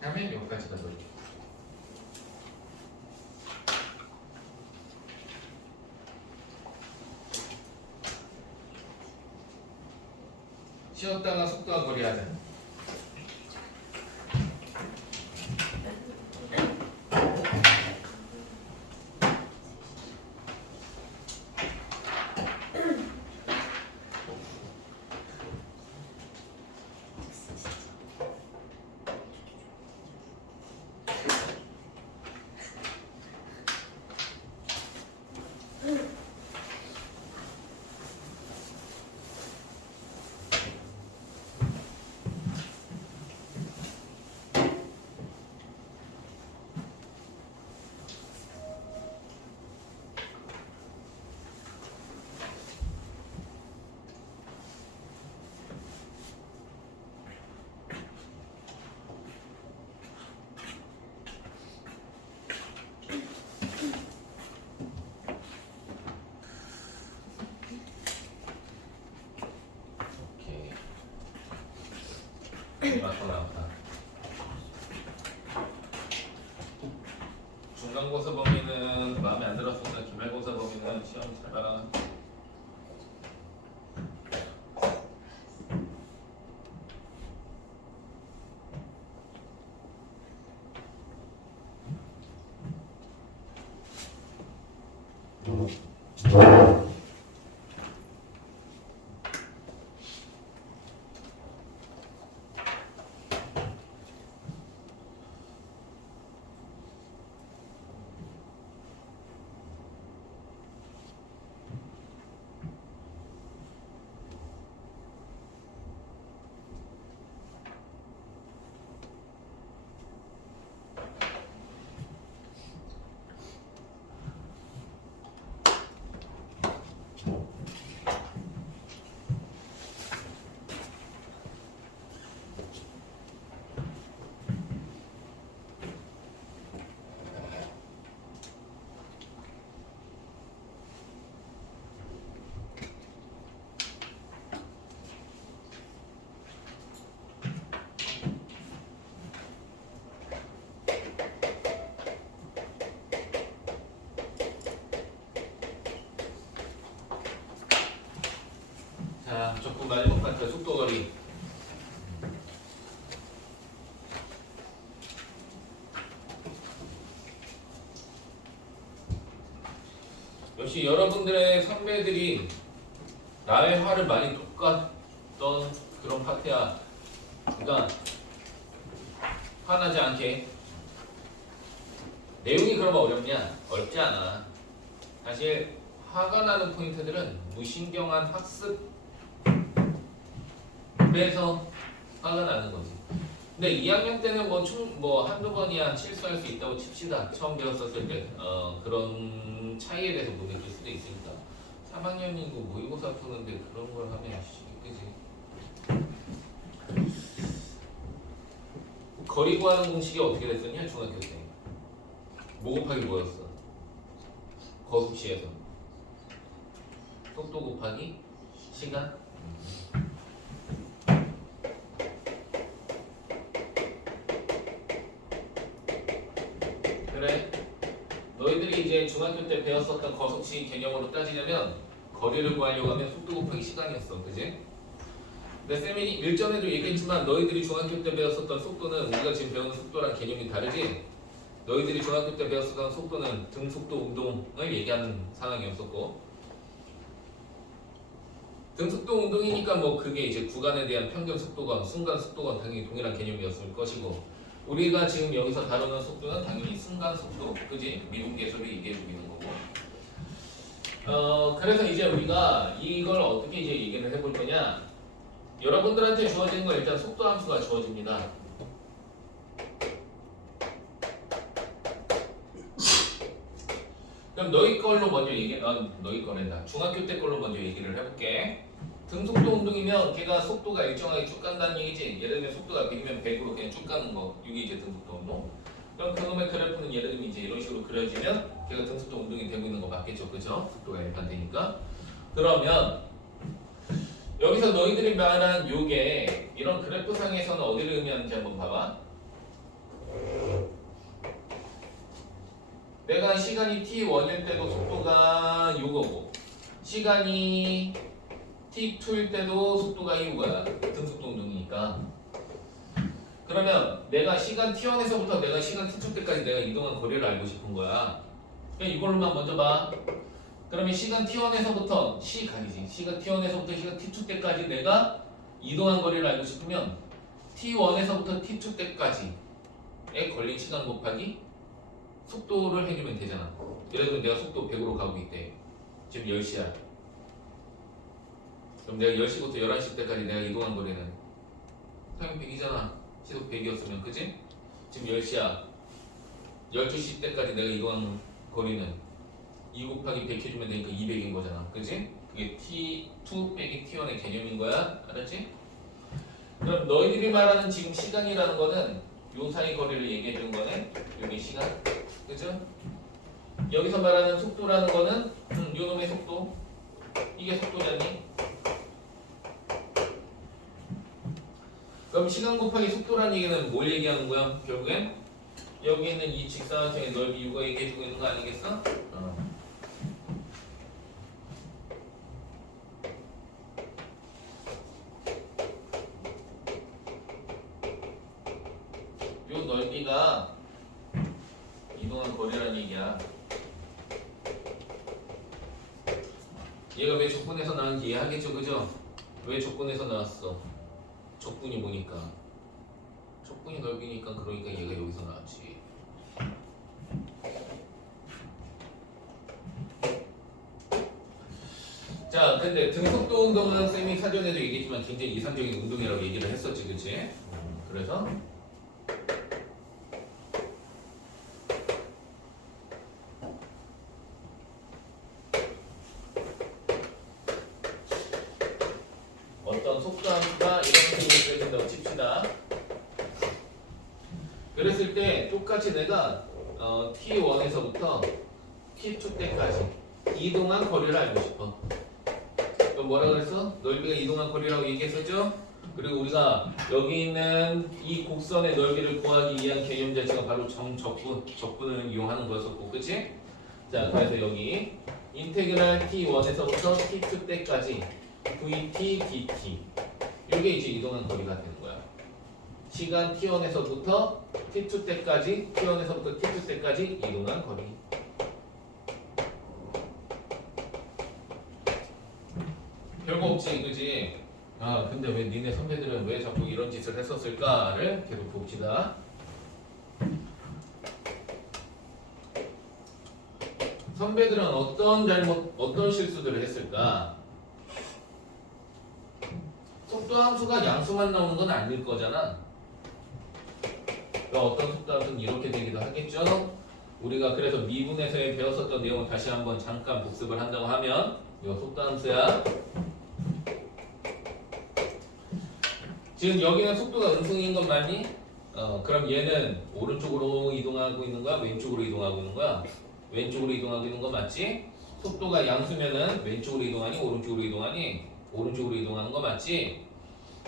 다음에 여기까지가 더 이렇게. 쉬었다가 속도와 거리 하자. 맞고 나왔다. 중간고사 범위는 마음에 안 들었으니까 기말고사 범위는 시험 잘 봐라. 자, 조금 마지막 파트 속도 거리. 역시 여러분들의 선배들이 나의 화를 많이 돋갔던 그런 파트야. 그러니까 화나지 않게. 내용이 그러면 어렵냐? 어렵지 않아. 사실 화가 나는 포인트들은 무신경한 학습에서 화가 나는 거지. 근데 2학년 때는 뭐 한두 번이야 실수할 수 있다고 칩시다. 처음 배웠었을 때 그런 차이에 대해서 못 느낄 수도 있으니까. 3학년이고 모의고사 푸는데 그런 걸 하면 그지? 거리 구하는 공식이 어떻게 됐었냐 중학교 때? 뭐 곱하기 뭐였어? 거sup시에서 속도 곱하기 시간? 그래? 너희들이 이제 중학교 때 배웠었던 거sup시 개념으로 따지려면 거리를 구하려고 하면 속도 곱하기 시간이었어, 그지? 근데 쌤이 일전에도 얘기했지만 너희들이 중학교 때 배웠었던 속도는 우리가 지금 배우는 속도랑 개념이 다르지? 너희들이 중학교 때 배웠었던 속도는 등속도 운동을 얘기하는 상황이었었고 등속도 운동이니까 뭐 그게 이제 구간에 대한 평균 속도건 순간 속도건 당연히 동일한 개념이었을 것이고 우리가 지금 여기서 다루는 속도는 당연히 순간 속도, 그지? 미분계수를 얘기해주고 있는 거고. 그래서 이제 우리가 이걸 어떻게 이제 얘기를 해볼 거냐? 여러분들한테 주어지는 건 일단 속도 함수가 주어집니다. 그럼 너희 걸로 먼저 너희 거랜다. 중학교 때 걸로 먼저 얘기를 해볼게. 등속도 운동이면 걔가 속도가 일정하게 쭉 간다는 얘기지. 예를 들면 속도가 100이면 100으로 그냥 쭉 가는 거. 이게 이제 등속도 운동. 그럼 그놈의 그래프는 예를 들면 이제 이런 식으로 그려지면 걔가 등속도 운동이 되고 있는 거 맞겠죠, 그죠? 속도가 일반되니까. 그러면 여기서 너희들이 말한 요게 이런 그래프상에서는 어디를 의미하는지 한번 봐봐. 내가 시간이 t1일 때도 속도가 요거고 시간이 t2일 때도 속도가 이거야. 등속도 운동이니까. 그러면 내가 시간 t1에서부터 내가 시간 t2 때까지 내가 이동한 거리를 알고 싶은 거야. 그냥 이걸로만 먼저 봐. 그러면 시간 t1에서부터 시간이지. 시간 t1에서부터 시간 t2 때까지 내가 이동한 거리를 알고 싶으면 t1에서부터 t2 때까지에 걸린 시간 곱하기 속도를 해주면 되잖아. 예를 들면 내가 속도 100으로 가고 있대. 지금 10시야. 그럼 내가 10시부터 11시 때까지 내가 이동한 거리는 타임 100이잖아. 시속 100이었으면 그지? 지금 10시야. 12시 때까지 내가 이동한 거리는 2 곱하기 100 해주면 되니까 200인 거잖아. 그지? 그게 T2 빼기 T1의 개념인 거야. 알았지? 그럼 너희들이 말하는 지금 시간이라는 거는 요 사이 거리를 얘기해 준 거네. 여기 시간. 그죠? 여기서 말하는 속도라는 거는 요 놈의 속도. 이게 속도잖니? 그럼 시간 곱하기 속도라는 얘기는 뭘 얘기하는 거야? 결국엔 여기 있는 이 직사각형의 넓이 U가 얘기해주고 있는 거 아니겠어? 요 넓이가 이동한 거리라는 얘기야. 얘가 왜 조건에서 나왔는지 이해하겠죠, 그죠? 왜 조건에서 나왔어? 적분이 뭐니까? 적분이 넓이니까 그러니까 얘가 여기서 나왔지. 자, 근데 등속도 운동은 쌤이 사전에도 얘기했지만 굉장히 이상적인 운동이라고 얘기를 했었지, 그치? 그래서 어떤 속도함수가 이런 식으로 그려진다고 칩시다. 그랬을 때 똑같이 내가 T1에서부터 T2 때까지 이동한 거리를 알고 싶어. 그럼 뭐라 그랬어? 넓이가 이동한 거리라고 얘기했었죠? 그리고 우리가 여기 있는 이 곡선의 넓이를 구하기 위한 개념 자체가 바로 적분을 이용하는 거였었고, 그치? 자, 그래서 여기 인테그랄 T1에서부터 T2 때까지 VT, DT 이게 이제 이동한 거리가 되는 거야. 시간 T1에서부터 T2 때까지, T1에서부터 T2 때까지 이동한 거리. 별거 없지, 그지? 아, 근데 왜 니네 선배들은 왜 자꾸 이런 짓을 했었을까를 계속 봅시다. 선배들은 어떤 실수들을 했을까? 속도 함수가 양수만 나오는 건 아닐 거잖아. 어떤 속도 함수는 이렇게 되기도 하겠죠? 우리가 그래서 미분에서 배웠었던 내용을 다시 한번 잠깐 복습을 한다고 하면 이 속도 함수야. 지금 여기는 속도가 음승인 것 맞니? 그럼 얘는 오른쪽으로 이동하고 있는 거야? 왼쪽으로 이동하고 있는 거야? 왼쪽으로 이동하고 있는 거 맞지? 속도가 양수면은 왼쪽으로 이동하니? 오른쪽으로 이동하니? 오른쪽으로 이동하는 거 맞지?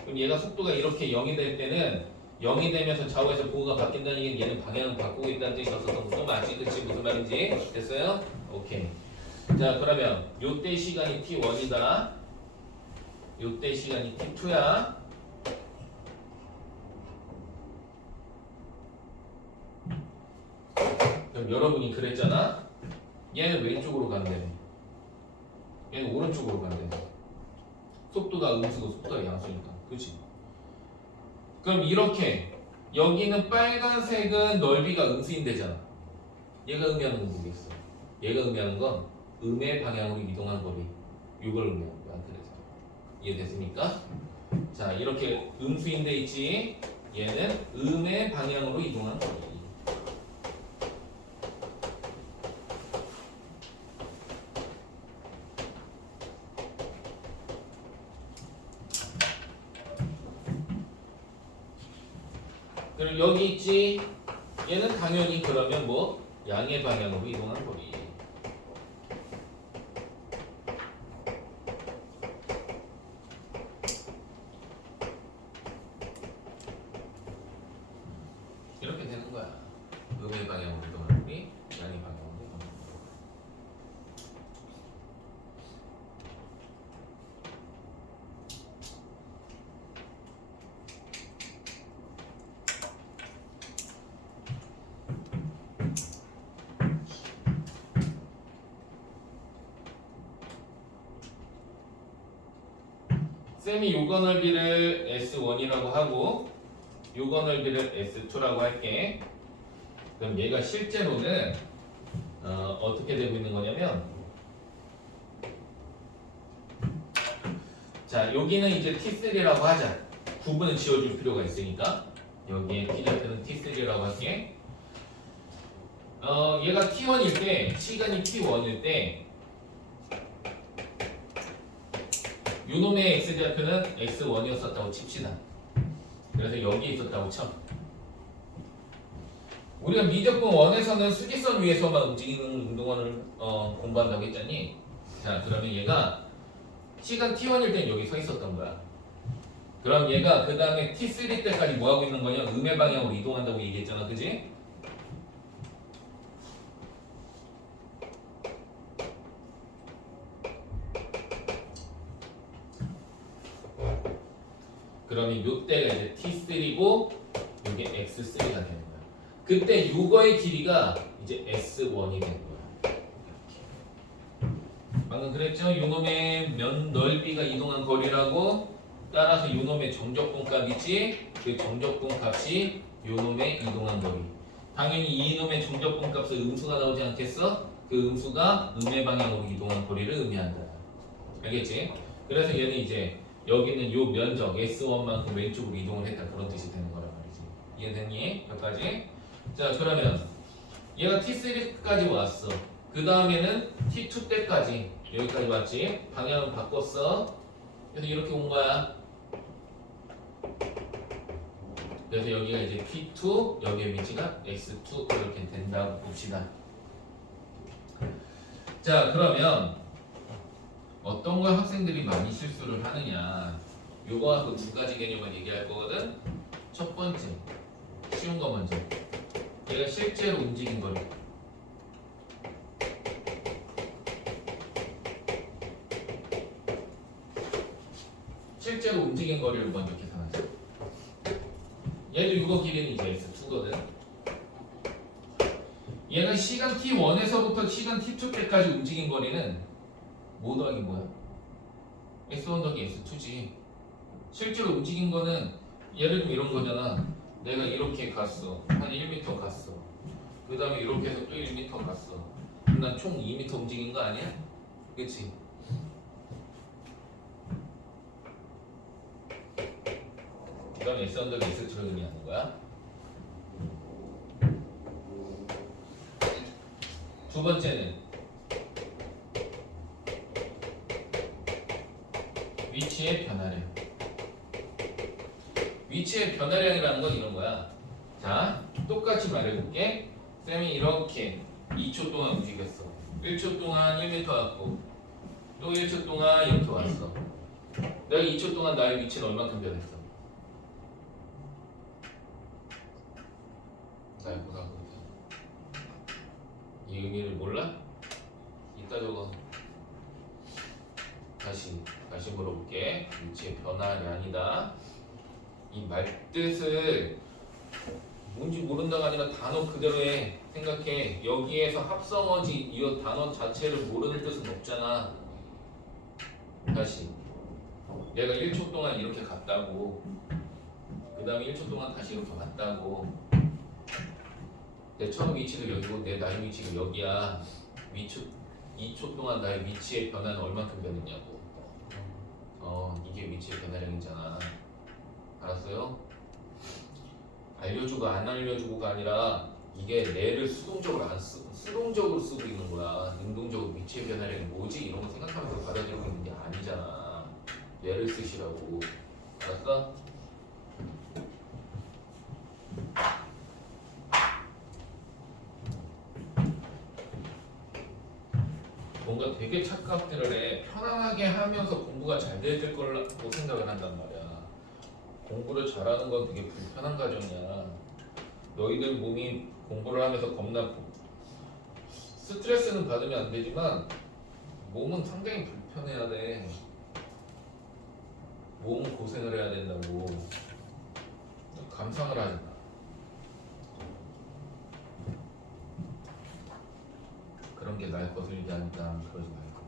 그럼 얘가 속도가 이렇게 0이 될 때는 0이 되면서 좌우에서 보호가 바뀐다는 얘기는 얘는 방향을 바꾸고 있다는 뜻이었어서 그거 맞지? 그치? 무슨 말인지? 됐어요? 오케이. 자, 그러면 요때 시간이 t1이다. 요때 시간이 t2야. 그럼 여러분이 그랬잖아. 얘는 왼쪽으로 간대. 얘는 오른쪽으로 간대. 속도가 음수고 속도가 양수니까. 그치? 그럼 이렇게 여기는 빨간색은 넓이가 음수인데잖아. 얘가 의미하는 건 뭐겠어? 얘가 의미하는 건 음의 방향으로 이동한 거리. 이걸 의미하는 거야. 그래서 이해됐습니까? 자, 이렇게 음수인데 있지. 얘는 음의 방향으로 이동한 거리. 그리고 여기 있지. 얘는 당연히 그러면 뭐 양의 방향으로 이동한 거리. 이렇게 되는 거야. 음의 방향으로 이동하는 거리, 양의 방향으로 이동하는 거리. 쌤이 요거 넓이를 S1이라고 하고 요거 넓이를 S2라고 할게. 그럼 얘가 실제로는 어떻게 되고 있는 거냐면, 자 여기는 이제 T3라고 하자. 구분을 지어줄 필요가 있으니까 여기에 T좌표는 T3라고 할게. 얘가 T1일 때, 시간이 T1일 때 요놈의 X좌표는 X1이었었다고 칩시다. 그래서 여기에 있었다고 쳐. 우리가 미적분 1에서는 수직선 위에서만 움직이는 운동원을 공부한다고 했잖니. 자 그러면 얘가 시간 T1일 땐 여기 서 있었던 거야. 그럼 얘가 그 다음에 T3 때까지 뭐 하고 있는 거냐? 음의 방향으로 이동한다고 얘기했잖아, 그지? 그러면 요때가 이제 T3고 이게 X3가 되는 거야. 그때 요거의 길이가 이제 S1이 되는 거야. 방금 그랬죠? 요놈의 면 넓이가 이동한 거리라고, 따라서 요놈의 정적분 값이지, 그 정적분 값이 요놈의 이동한 거리. 당연히 이놈의 정적분 값에 음수가 나오지 않겠어? 그 음수가 음의 방향으로 이동한 거리를 의미한다. 알겠지? 그래서 얘는 이제 여기는 요 면적 S1만큼 왼쪽으로 이동을 했다, 그런 뜻이 되는 거란 말이지. 이해됐니? 여기까지? 자 그러면 얘가 T3까지 왔어. 그 다음에는 T2 때까지 여기까지 왔지. 방향을 바꿨어. 그래서 이렇게 온 거야. 그래서 여기가 이제 P2, 여기의 위치가 X2 이렇게 된다고 봅시다. 자 그러면 어떤 걸 학생들이 많이 실수를 하느냐, 요거하고 두 가지 개념을 얘기할 거거든. 첫 번째, 쉬운 거 먼저. 얘가 실제로 움직인 거리. 실제로 움직인 거리를 먼저 계산하자. 얘도 이거 길이는 이제 S2거든. 얘가 시간 T1에서부터 시간 T2 때까지 움직인 거리는 뭐 더하기 뭐야? S1 더하기 S2지. 실제로 움직인 거는 예를 들면 이런 거잖아. 내가 이렇게 갔어. 한 1m 갔어. 그 다음에 이렇게 해서 또 1m 갔어. 그럼 난 총 2m 움직인 거 아니야? 그치? 그 다음에 S1 더하기 S2를 의미하는 거야. 두 번째는 위치의 변화량. 위치의 변화량이라는 건 이런 거야. 자, 똑같이 말해볼게. 쌤이 이렇게 2초 동안 움직였어. 1초 동안 1m 왔고, 또 1초 동안 이렇게 왔어. 내가 2초 동안 나의 위치는 얼만큼 변했어? 날 보라고. 이 의미를 몰라? 이따 적어. 다시 물어볼게. 위치의 변화량이다. 이 말뜻을 뭔지 모른다가 아니라 단어 그대로 해. 생각해. 여기에서 합성어지 이 단어 자체를 모르는 뜻은 없잖아. 다시. 내가 1초 동안 이렇게 갔다고. 그 다음에 1초 동안 다시 이렇게 왔다고. 내 처음 위치도 여기고 내 나의 위치가 여기야. 2초 동안 나의 위치의 변화는 얼마큼 변했냐고. 이게 위치의 변화량이잖아. 알았어요? 알려주고 안 알려주고가 아니라 이게 뇌를 수동적으로 쓰고 있는 거야. 능동적으로 위치의 변화량이 뭐지? 이런 거 생각하면서 받아들이고 있는 게 아니잖아. 뇌를 쓰시라고. 알았어? 뭔가 되게 착각들을 해. 편안하게 하면서 공부가 잘 될 거라고 생각을 한단 말이야. 공부를 잘하는 건 되게 불편한 과정이야. 너희들 몸이 공부를 하면서 겁나 스트레스는 받으면 안 되지만 몸은 상당히 불편해야 돼. 몸은 고생을 해야 된다고. 감상을 하지 마. 그런 게 날 거슬리게 하니까 그러지 말고.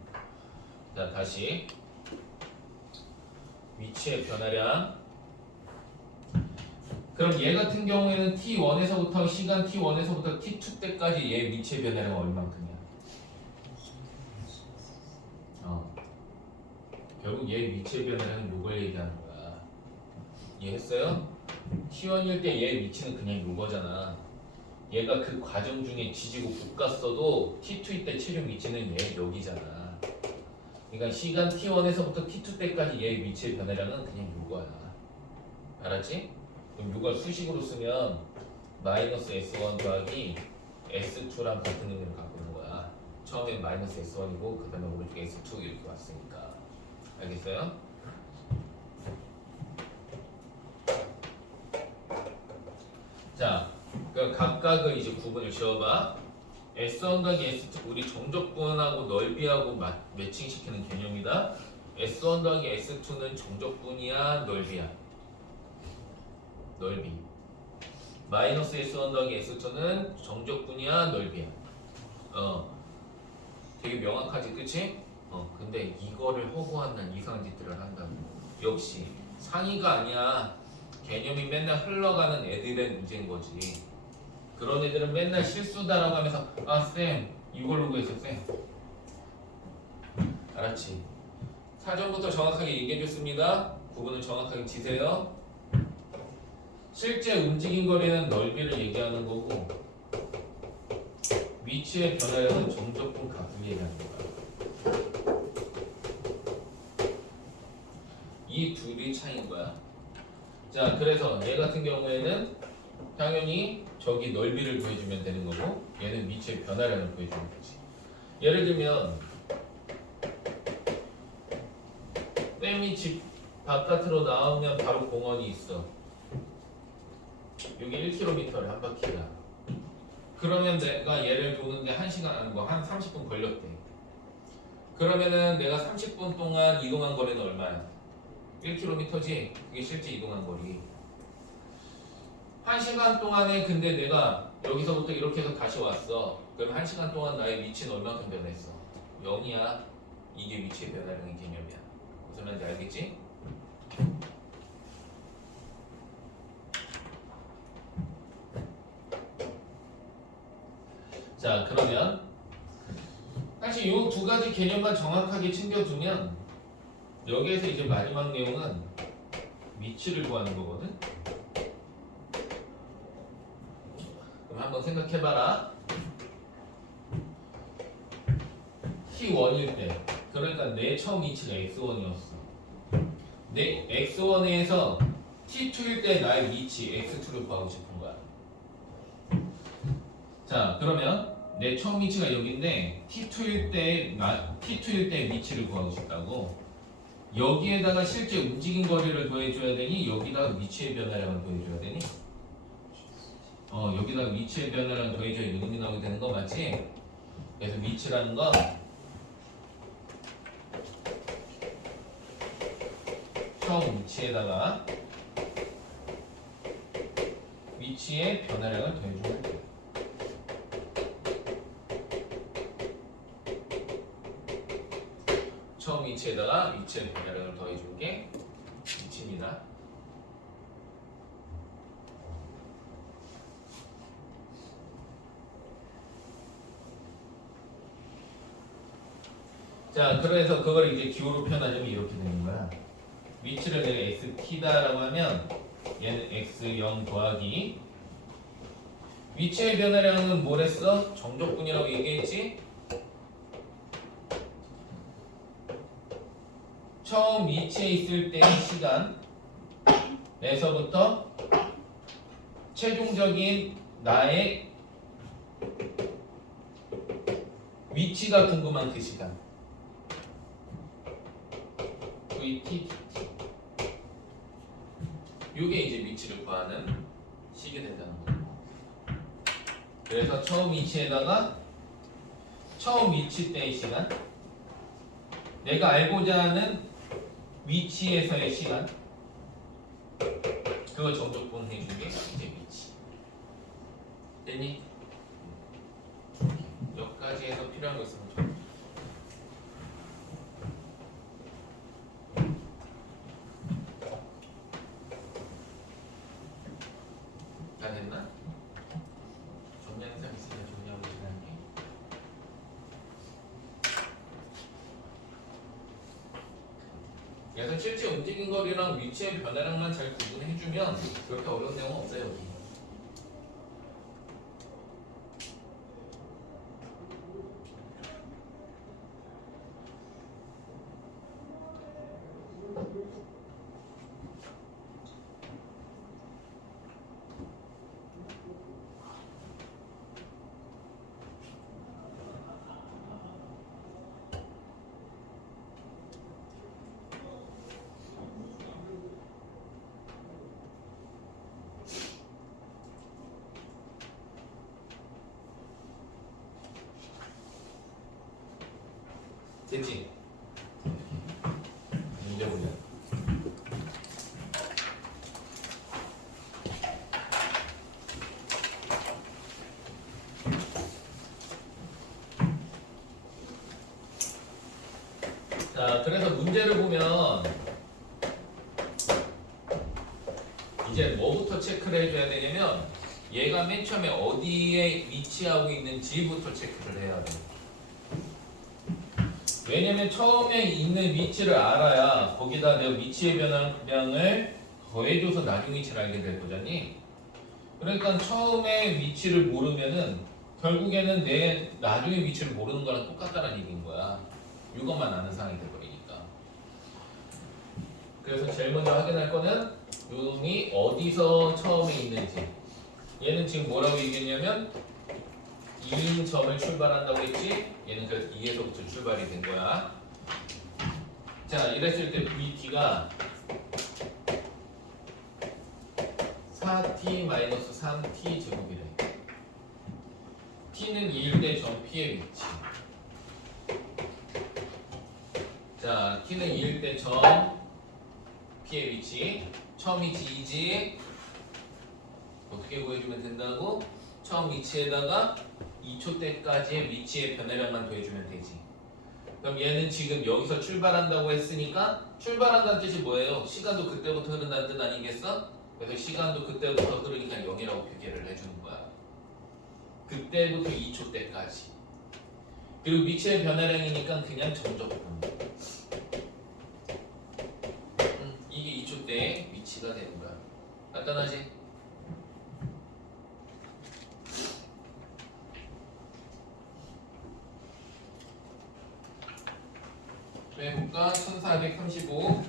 자, 다시 위치의 변화량. 그럼 얘 같은 경우에는 t1에서부터 시간 t1에서부터 t2 때까지 얘 위치의 변화량은 얼마만큼이야? 결국 얘 위치의 변화량은 요걸 얘기하는 거야. 이해했어요? t1일 때 얘 위치는 그냥 요거잖아. 얘가 그 과정 중에 지지고 볶았어도 t2일 때 최종 위치는 얘 여기잖아. 그러니까 시간 t1에서부터 t2 때까지 얘 위치의 변화량은 그냥 요거야. 알았지? 그럼 이걸 수식으로 쓰면 마이너스 S1 더하기 S2랑 같은 의미를 갖고 있는 거야. 처음엔 마이너스 S1이고 그 다음에 오른쪽에 S2 이렇게 왔으니까. 알겠어요? 자, 그럼 각각을 이제 구분을 지어봐. S1 더하기 S2 우리 정적분하고 넓이하고 매칭시키는 개념이다. S1 더하기 S2는 정적분이야 넓이야? 넓이. 마이너스 S1 더하기 S2는 정적분이야 넓이야? 되게 명확하지 그치? 근데 이거를 허구한 이상한 짓들을 한다고. 역시 상의가 아니야. 개념이 맨날 흘러가는 애들은 문제인 거지. 그런 애들은 맨날 실수다라고 하면서 아 쌤 이걸로 구했어 쌤. 알았지? 사전부터 정확하게 얘기해줬습니다. 구분을 정확하게 지세요. 실제 움직임 거리는 넓이를 얘기하는 거고 위치의 변화량은 정적분 값을 얘기하는 거야. 이 둘이 차이인 거야. 자, 그래서 얘 같은 경우에는 당연히 저기 넓이를 구해주면 되는 거고 얘는 위치의 변화량을 구해주는 거지. 예를 들면 쌤이 집 바깥으로 나오면 바로 공원이 있어. 여기 1km를 한 바퀴가. 그러면 내가 얘를 도는데 1시간 한 30분 걸렸대. 그러면은 내가 30분 동안 이동한 거리는 얼마야? 1km지? 그게 실제 이동한 거리. 1시간 동안에 근데 내가 여기서부터 이렇게 해서 다시 왔어. 그럼 1시간 동안 나의 위치는 얼마큼 변했어? 0이야. 이게 위치의 변화량의 개념이야. 무슨 말인지 알겠지? 자, 그러면 사실 이 두 가지 개념만 정확하게 챙겨두면 여기에서 이제 마지막 내용은 위치를 구하는 거거든. 그럼 한번 생각해봐라. T1일 때 그러니까 내 처음 위치가 X1이었어. 내 X1에서 T2일 때 나의 위치 X2를 구하고 싶은 거야. 자, 그러면 내 처음 위치가 여기인데 T2일 때 위치를 구하고 싶다고. 여기에다가 실제 움직임 거리를 더해줘야 되니 여기다가 위치의 변화량을 더해줘야 되니? 여기다가 위치의 변화량 더해줘야 이놈이 나오게 되는 거 맞지? 그래서 위치라는 건 처음 위치에다가 위치의 변화량을 더해주면 돼. 처음 위치에다가 위치의 변화량을 더해주는 게 위치입니다. 자, 그래서 그걸 이제 기호로 표현하자면 이렇게 되는 거야. 위치를 내가 xt다라고 하면 얘는 x0 더하기 위치의 변화량은 뭐랬어? 정적분이라고 얘기했지? 처음 위치에 있을 때의 시간에서부터 최종적인 나의 위치가 궁금한 그 시간. VT, DT. 이게 이제 위치를 구하는 식이 된다는 거예요. 그래서 처음 위치에다가 처음 위치 때의 시간, 내가 알고자 하는 위치에서의 시간, 그걸 정적분 해준 게 이제 위치. 됐니? 여기까지 해서 필요한 거 있으면 좀. 다 됐나? 정리하는 사람 있으면 정리하고 지나갈게. 그래서 실제 움직인 거리랑 위치의 변화량만 잘 구분해주면 그렇게 어려운 내용은 없어요 여기. 됐지? 문제 보자. 자, 그래서 문제를 보면 이제 뭐부터 체크를 해줘야 되냐면 얘가 맨 처음에 어디에 위치하고 있는지부터 체크를 해야 돼. 왜냐면 처음에 있는 위치를 알아야 거기다 내가 위치의 변화량을 더해줘서 나중 위치를 알게 될 거잖니. 그러니까 처음에 위치를 모르면은 결국에는 내 나중에 위치를 모르는 거랑 똑같다는 얘기인 거야. 이것만 아는 상황이 돼버리니까. 그래서 제일 먼저 확인할 거는 요놈이 어디서 처음에 있는지. 얘는 지금 뭐라고 얘기했냐면 2인 점을 출발한다고 했지? 얘는 그래서 2에서부터 출발이 된 거야. 자, 이랬을 때 VT가 4t-3t 제곱이래. t는 2일 때 점 P의 위치. 자, t는 2일 때 점 P의 위치. 처음이 g이지. 어떻게 구해주면 된다고? 처음 위치에다가 2초 때까지의 위치의 변화량만 더해주면 되지. 그럼 얘는 지금 여기서 출발한다고 했으니까 출발한다는 뜻이 뭐예요? 시간도 그때부터 흐른다는 뜻 아니겠어? 그래서 시간도 그때부터 흐르니까 0이라고 표기를 해주는 거야. 그때부터 2초 때까지. 그리고 위치의 변화량이니까 그냥 점적분. 이게 2초 때의 위치가 되는 거야. 간단하지? 해볼까? 1435.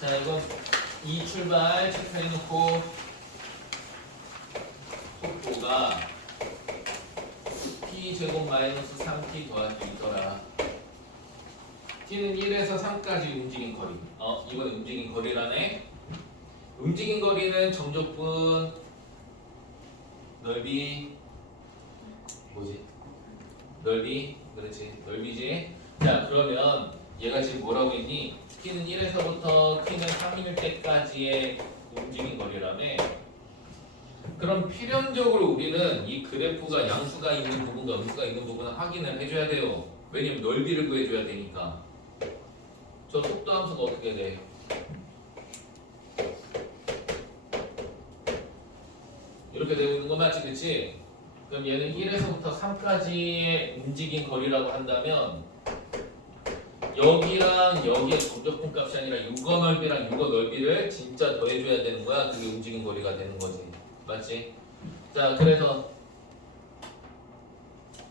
자, 이거 2 출발 체크해놓고 속도가 T제곱 마이너스 3T 더하기 2더라. T는 1에서 3까지 움직인 거리. 이건 움직인 거리라네. 움직인 거리는 정적분 넓이 뭐지? 넓이 그렇지 넓이지. 자, 그러면 얘가 지금 뭐라고 했니? t는 1에서부터 t는 3일 때까지의 움직인 거리라며. 그럼 필연적으로 우리는 이 그래프가 양수가 있는 부분과 음수가 있는 부분을 확인을 해줘야 돼요. 왜냐면 넓이를 구해줘야 되니까. 저 속도 함수가 어떻게 돼? 이렇게 되고 있는 거 맞지, 그치? 그럼 얘는 1에서부터 3까지의 움직인 거리라고 한다면 여기랑 여기의 점적분 값이 아니라 유거 넓이랑 유거 넓이를 진짜 더해줘야 되는 거야. 그게 움직인 거리가 되는 거지. 맞지? 자, 그래서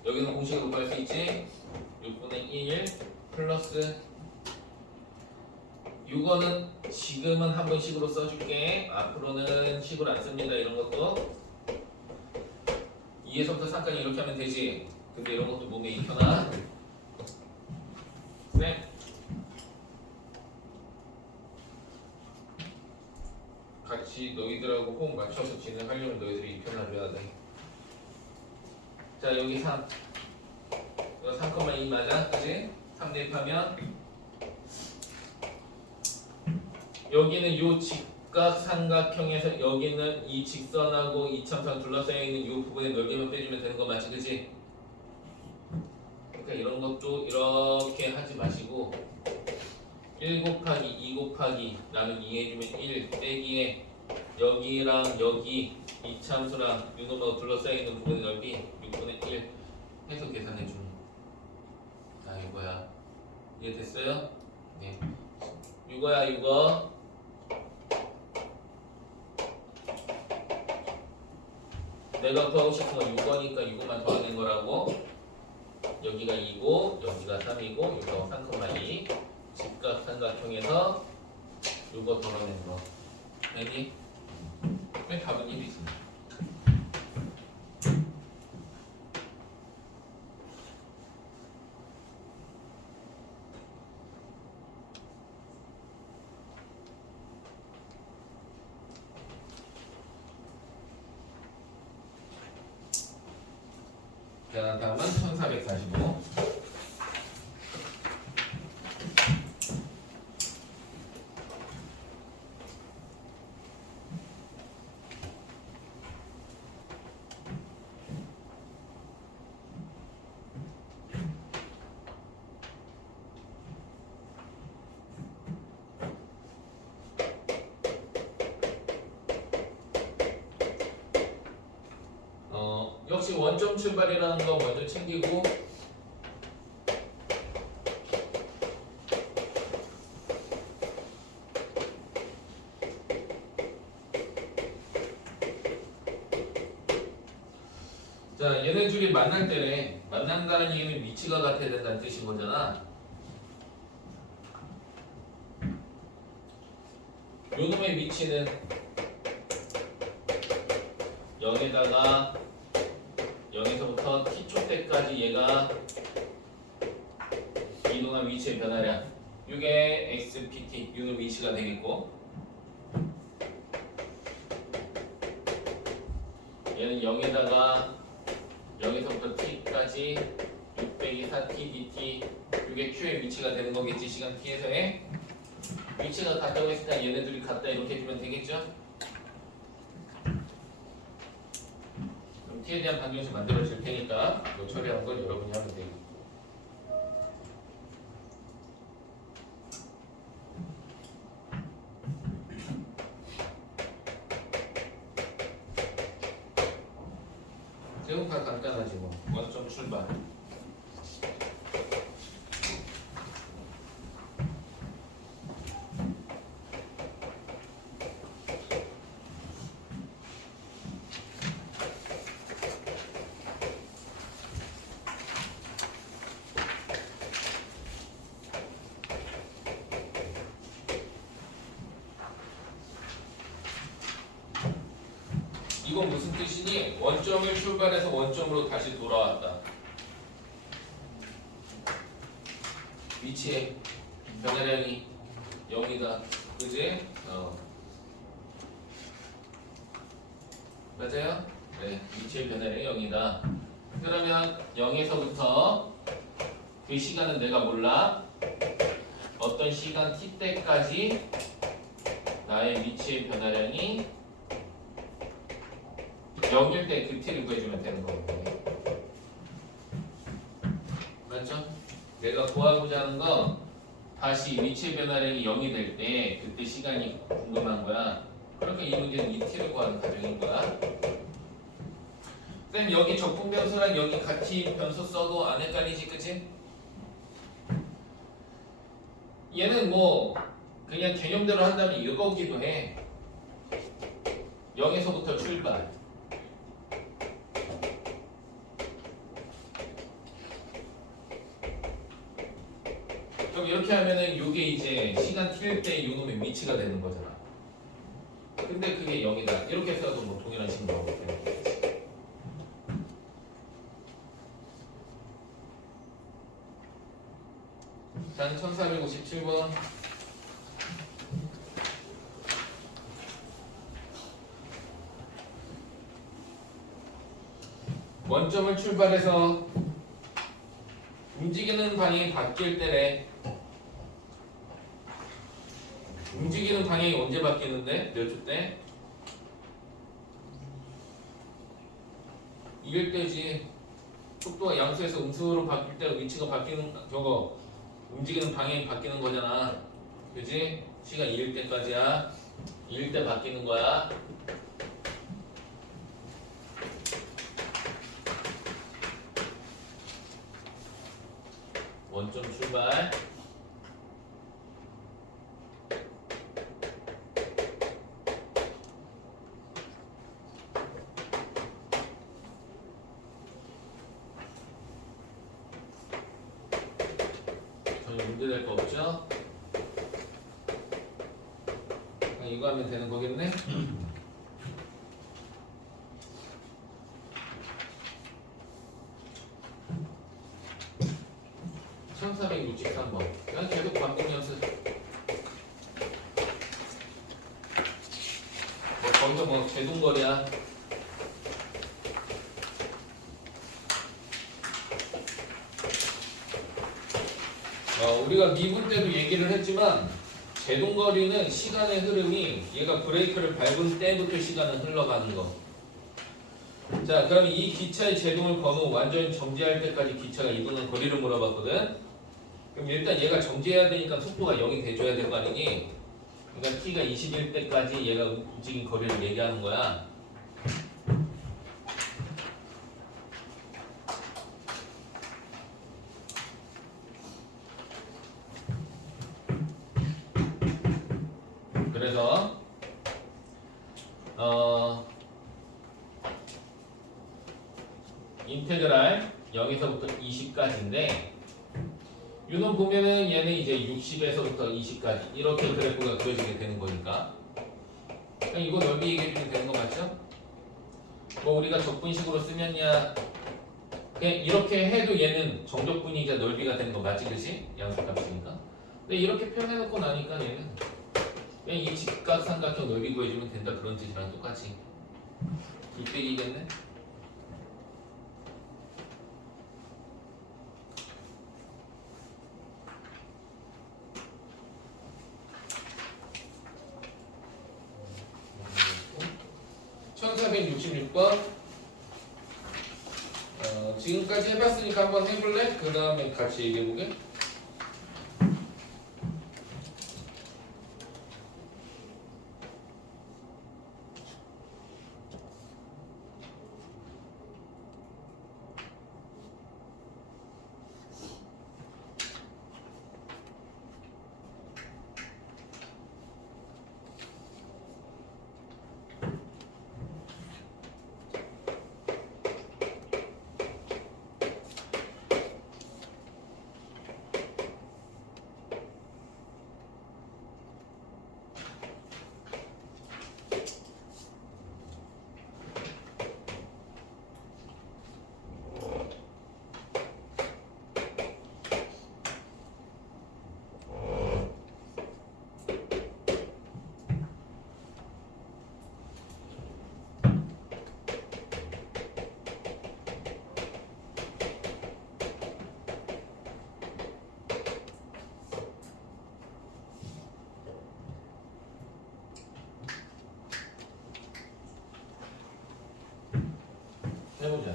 여기는 공식으로 구할 수 있지? 6분의 1 플러스 이거는 지금은 한번 식으로 써줄게. 앞으로는 식으로 안 씁니다. 이런 것도 2에서부터 3까지 이렇게 하면 되지. 근데 이런 것도 몸에 익혀놔. 네. 같이 너희들하고 호흡 맞춰서 진행하려면 너희들이 익혀놔줘야 돼. 자 여기 3 이거 3,2 맞아? 그치? 3 대입하면 여기는 요 직각삼각형에서 여기는 이 직선하고 이참선 둘러싸여 있는 이 부분의 넓이만 빼주면 되는 거 맞지? 그치? 그러니까 이런 것도 이렇게 하지 마시고 1 곱하기 2 곱하기 나누기 2 해주면 1 빼기에 여기랑 여기 이참수랑 유놈하고 둘러싸여 있는 부분의 넓이 6분의 1 해서 계산해주는 이거야. 이해됐어요? 네. 이거야 이거. 내가 구하고 싶은 건 6거니까 이거만 더하는 거라고. 여기가 2고 여기가 3이고 여기가 3,2 직각삼각형에서 이거 덜어낸 거. 알니? 왜 답은 1이 있습니다. 자, 다음은 1445. 역시 원점 출발이라는 거 먼저 챙기고 자 얘네 둘이 만날 때래. 만난다는 얘기는 위치가 같아야 된다는 뜻인 거잖아. 요놈의 위치는 0에다가 0에서부터 t초 때까지 얘가 이동한 위치의 변화량 이게 xpt 요놈 위치가 되겠고 얘는 0에다가 0에서부터 t까지 6 빼기 4t dt 이게 q의 위치가 되는 거겠지. 시간 t에서의 위치가 같다고 했으니까 얘네들이 같다 이렇게 해주면 되겠죠. 그럼 t에 대한 방정식 만들어 줄 테니까 이 처리하는 걸 여러분이 하면 돼요. 지금 다 간단하지 뭐. 원점 출발. 이건 무슨 뜻이니? 원점을 출발해서 원점으로 다시 돌아왔다. 위치의 변화량이 0이다. 그지? 맞아요? 네. 위치의 변화량이 0이다. 그러면 0에서부터 그 시간은 내가 몰라. 어떤 시간 t 때까지 나의 위치의 변화량이 0일 때 그 t를 구해주면 되는 거거든요. 맞죠? 내가 구하고자 하는 건 다시 위치의 변화량이 0이 될 때 그때 시간이 궁금한 거야. 그러니까 이 문제는 이 t를 구하는 과정인 거야. 쌤 여기 적분 변수랑 여기 같이 변수 써도 안 헷갈리지, 그치? 얘는 뭐 그냥 개념대로 한다면 이거기도 해. 0에서부터 출발. 그럼 이렇게 하면은 요게 이제 시간 t일 때 요놈의 위치가 되는 거잖아. 근데 그게 0이다. 이렇게 해서도 뭐 동일한 식으로 되는 거지. 단 1457번. 원점을 출발해서 움직이는 방향이 바뀔 때래. 움직이는 방향이 언제 바뀌는데? 몇 초 때? 이길 때지. 속도가 양수에서 음수로 바뀔 때 위치가 바뀌는 저거 움직이는 방향이 바뀌는 거잖아. 그지? 시간 2일 때까지야. 2일 때 바뀌는 거야. 원점 출발. 전혀 문제될 거 없죠? 이거 하면 되는 거겠네? 1463번. 그냥 계속 반복 연습. 뭐 거기서 뭐 제동거리야. 우리가 미분 때도 얘기를 했지만 제동거리는 시간의 흐름이 얘가 브레이크를 밟은 때부터 시간은 흘러가는 거. 자, 그럼 이 기차의 제동을 건 후 완전히 정지할 때까지 기차가 이동한 거리를 물어봤거든. 그럼 일단 얘가 정지해야 되니까 속도가 0이 돼줘야 될 거 아니니? 그러니까 t가 20일 때까지 얘가 움직인 거리를 얘기하는 거야. 그래서 인테그랄 0에서부터 20까지인데 유놈 보면은 얘는 이제 60에서부터 20까지 이렇게 그래프가 그려지게 되는 거니까 그냥 이거 넓이 얘기해주면 되는 거 맞죠? 뭐 우리가 적분식으로 쓰면야 그냥 이렇게 해도 얘는 정적분이자 넓이가 되는 거 맞지 그치? 양수값이니까. 근데 이렇게 표현해놓고 나니까 얘는 그냥 이 직각삼각형 넓이 구해주면 된다 그런 뜻이랑 똑같이 2빼기겠네? 지금까지 해봤으니까 한번 해볼래? 그 다음에 같이 얘기해보게. 해보자.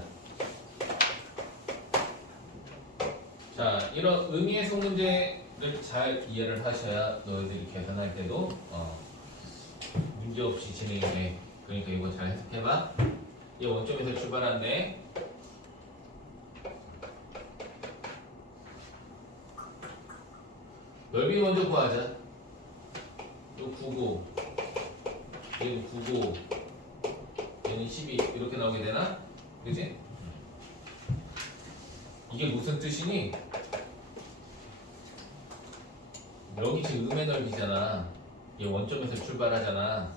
자, 이런 의미의 소문제를 잘 이해를 하셔야 너희들이 계산할 때도 문제 없이 진행이 돼. 그러니까 이거 잘 해석해봐. 이 원점에서 출발한대. 넓이 먼저 구하자. 요 9고, 얘는 9고, 얘는 12 이렇게 나오게 되나? 그지? 이게 무슨 뜻이니? 여기 지금 음의 넓이잖아. 얘 원점에서 출발하잖아.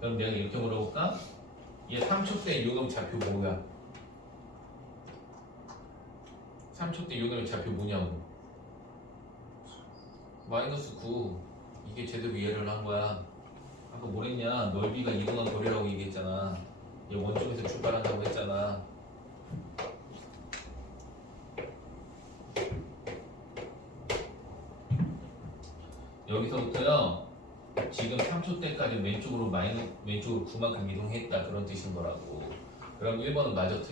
그럼 내가 이렇게 물어볼까? 얘 3초 때 요놈 좌표 뭐야? 3초 때 요놈의 좌표 뭐냐고. 마이너스 9. 이게 제대로 이해를 한 거야. 아까 뭐랬냐? 넓이가 이동한 거리라고 얘기했잖아. 얘 원점에서 출발한다고 했잖아. 여기서부터요. 지금 3초 때까지 왼쪽으로 왼쪽으로 9만큼 이동했다 그런 뜻인 거라고. 그럼 1번은 마저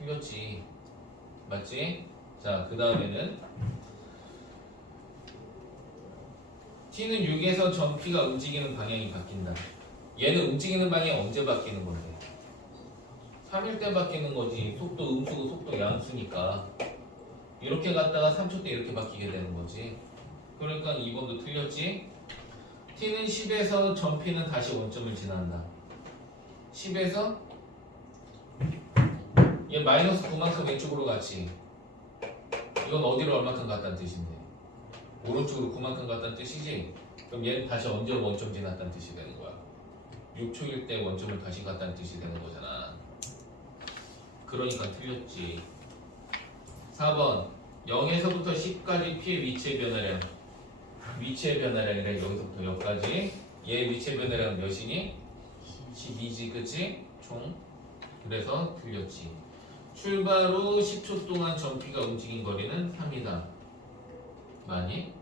틀렸지. 맞지? 자, 그 다음에는 T는 6에서 점 P가 움직이는 방향이 바뀐다. 얘는 움직이는 방향이 언제 바뀌는 건데? 3일 때 바뀌는 거지. 속도 음수고 속도 양수니까. 이렇게 갔다가 3초 때 이렇게 바뀌게 되는 거지. 그러니까 2번도 틀렸지. T는 10에서 점 P는 다시 원점을 지난다. 10에서 얘 마이너스 9만큼 왼쪽으로 갔지. 이건 어디로 얼마큼 갔다는 뜻인데? 오른쪽으로 9만큼 갔다는 뜻이지? 그럼 얘는 다시 언제 원점 지났다는 뜻이 되는 거야. 6초일 때 원점을 다시 갔다는 뜻이 되는 거잖아. 그러니까 틀렸지. 4번 0에서부터 10까지 P의 위치의 변화량. 위치의 변화량이래. 여기서부터 여기까지 얘 위치의 변화량 몇이니? 12지 그치? 총. 그래서 틀렸지. 출발 후 10초 동안 점 P가 움직인 거리는 3이다. 많이?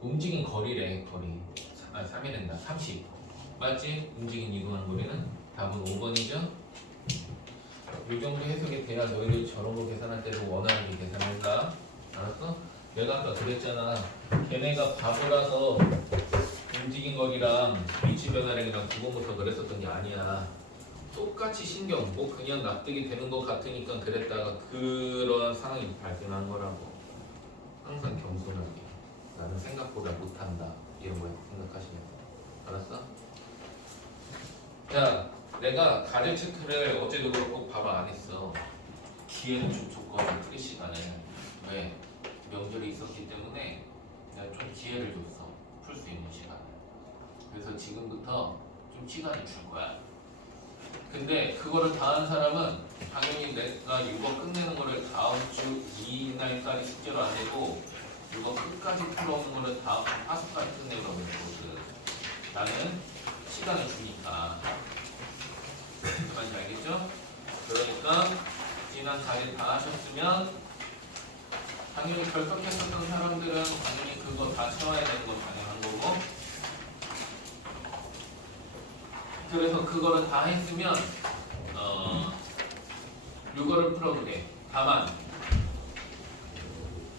움직인 거리래. 거리 3이 된다. 30 맞지? 움직인 이동한 거리는 답은 5번이죠? 요 정도 해석이 돼야 너희들 저런 거 계산할 때도 원활하게 계산한다. 알았어? 내가 아까 그랬잖아. 걔네가 바보라서 움직인 거리랑 위치 변화량이랑 그거부터 그랬었던 게 아니야. 똑같이 신경, 뭐 그냥 납득이 되는 것 같으니까 그랬다가 그런 상황이 발생한 거라고. 항상 겸손하게. 나는 생각보다 못한다. 이런 거 생각하시면서. 알았어? 자, 내가 가제 체크를 어제도 그렇고 바로 안 했어. 기회는 좀 줬거든. 풀이 시간에. 왜? 명절이 있었기 때문에 내가 좀 기회를 줬어. 풀 수 있는 시간을. 그래서 지금부터 좀 시간을 줄 거야. 근데 그거를 다 한 사람은 당연히 내가 이거 끝내는 거를 다음 주 이날까지 숙제로 안 내고 이거 끝까지 풀어오는 거를 다음 주 화수까지 끝내라고 했거든. 나는 시간을 주니까. 뭔지 알겠죠? 그러니까 지난 4일 다 하셨으면 당연히 결석했었던 사람들은 당연히 그거 다 채워야 되는 건 당연한 거고, 그래서 그거를 다 했으면 이거를 풀어도 돼. 다만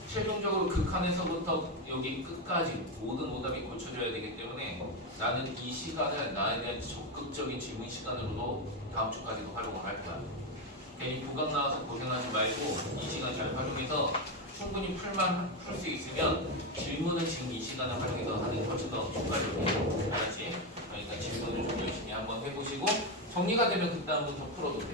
최종적으로 극한에서부터 여기 끝까지 모든 오답이 고쳐져야 되기 때문에 나는 이 시간을 나에 대한 적극적인 질문 시간으로도 다음 주까지도 활용을 할 거야. 괜히 부각 나와서 고생하지 말고 이 시간 잘 활용해서 충분히 풀 수 있으면 질문을 지금 이 시간을 활용해서 하는 것이 더 효과적이야. 알았지? 그러니까 질문을 좀 열심히 한번 해보시고 정리가 되면 그다음부터 풀어도 돼.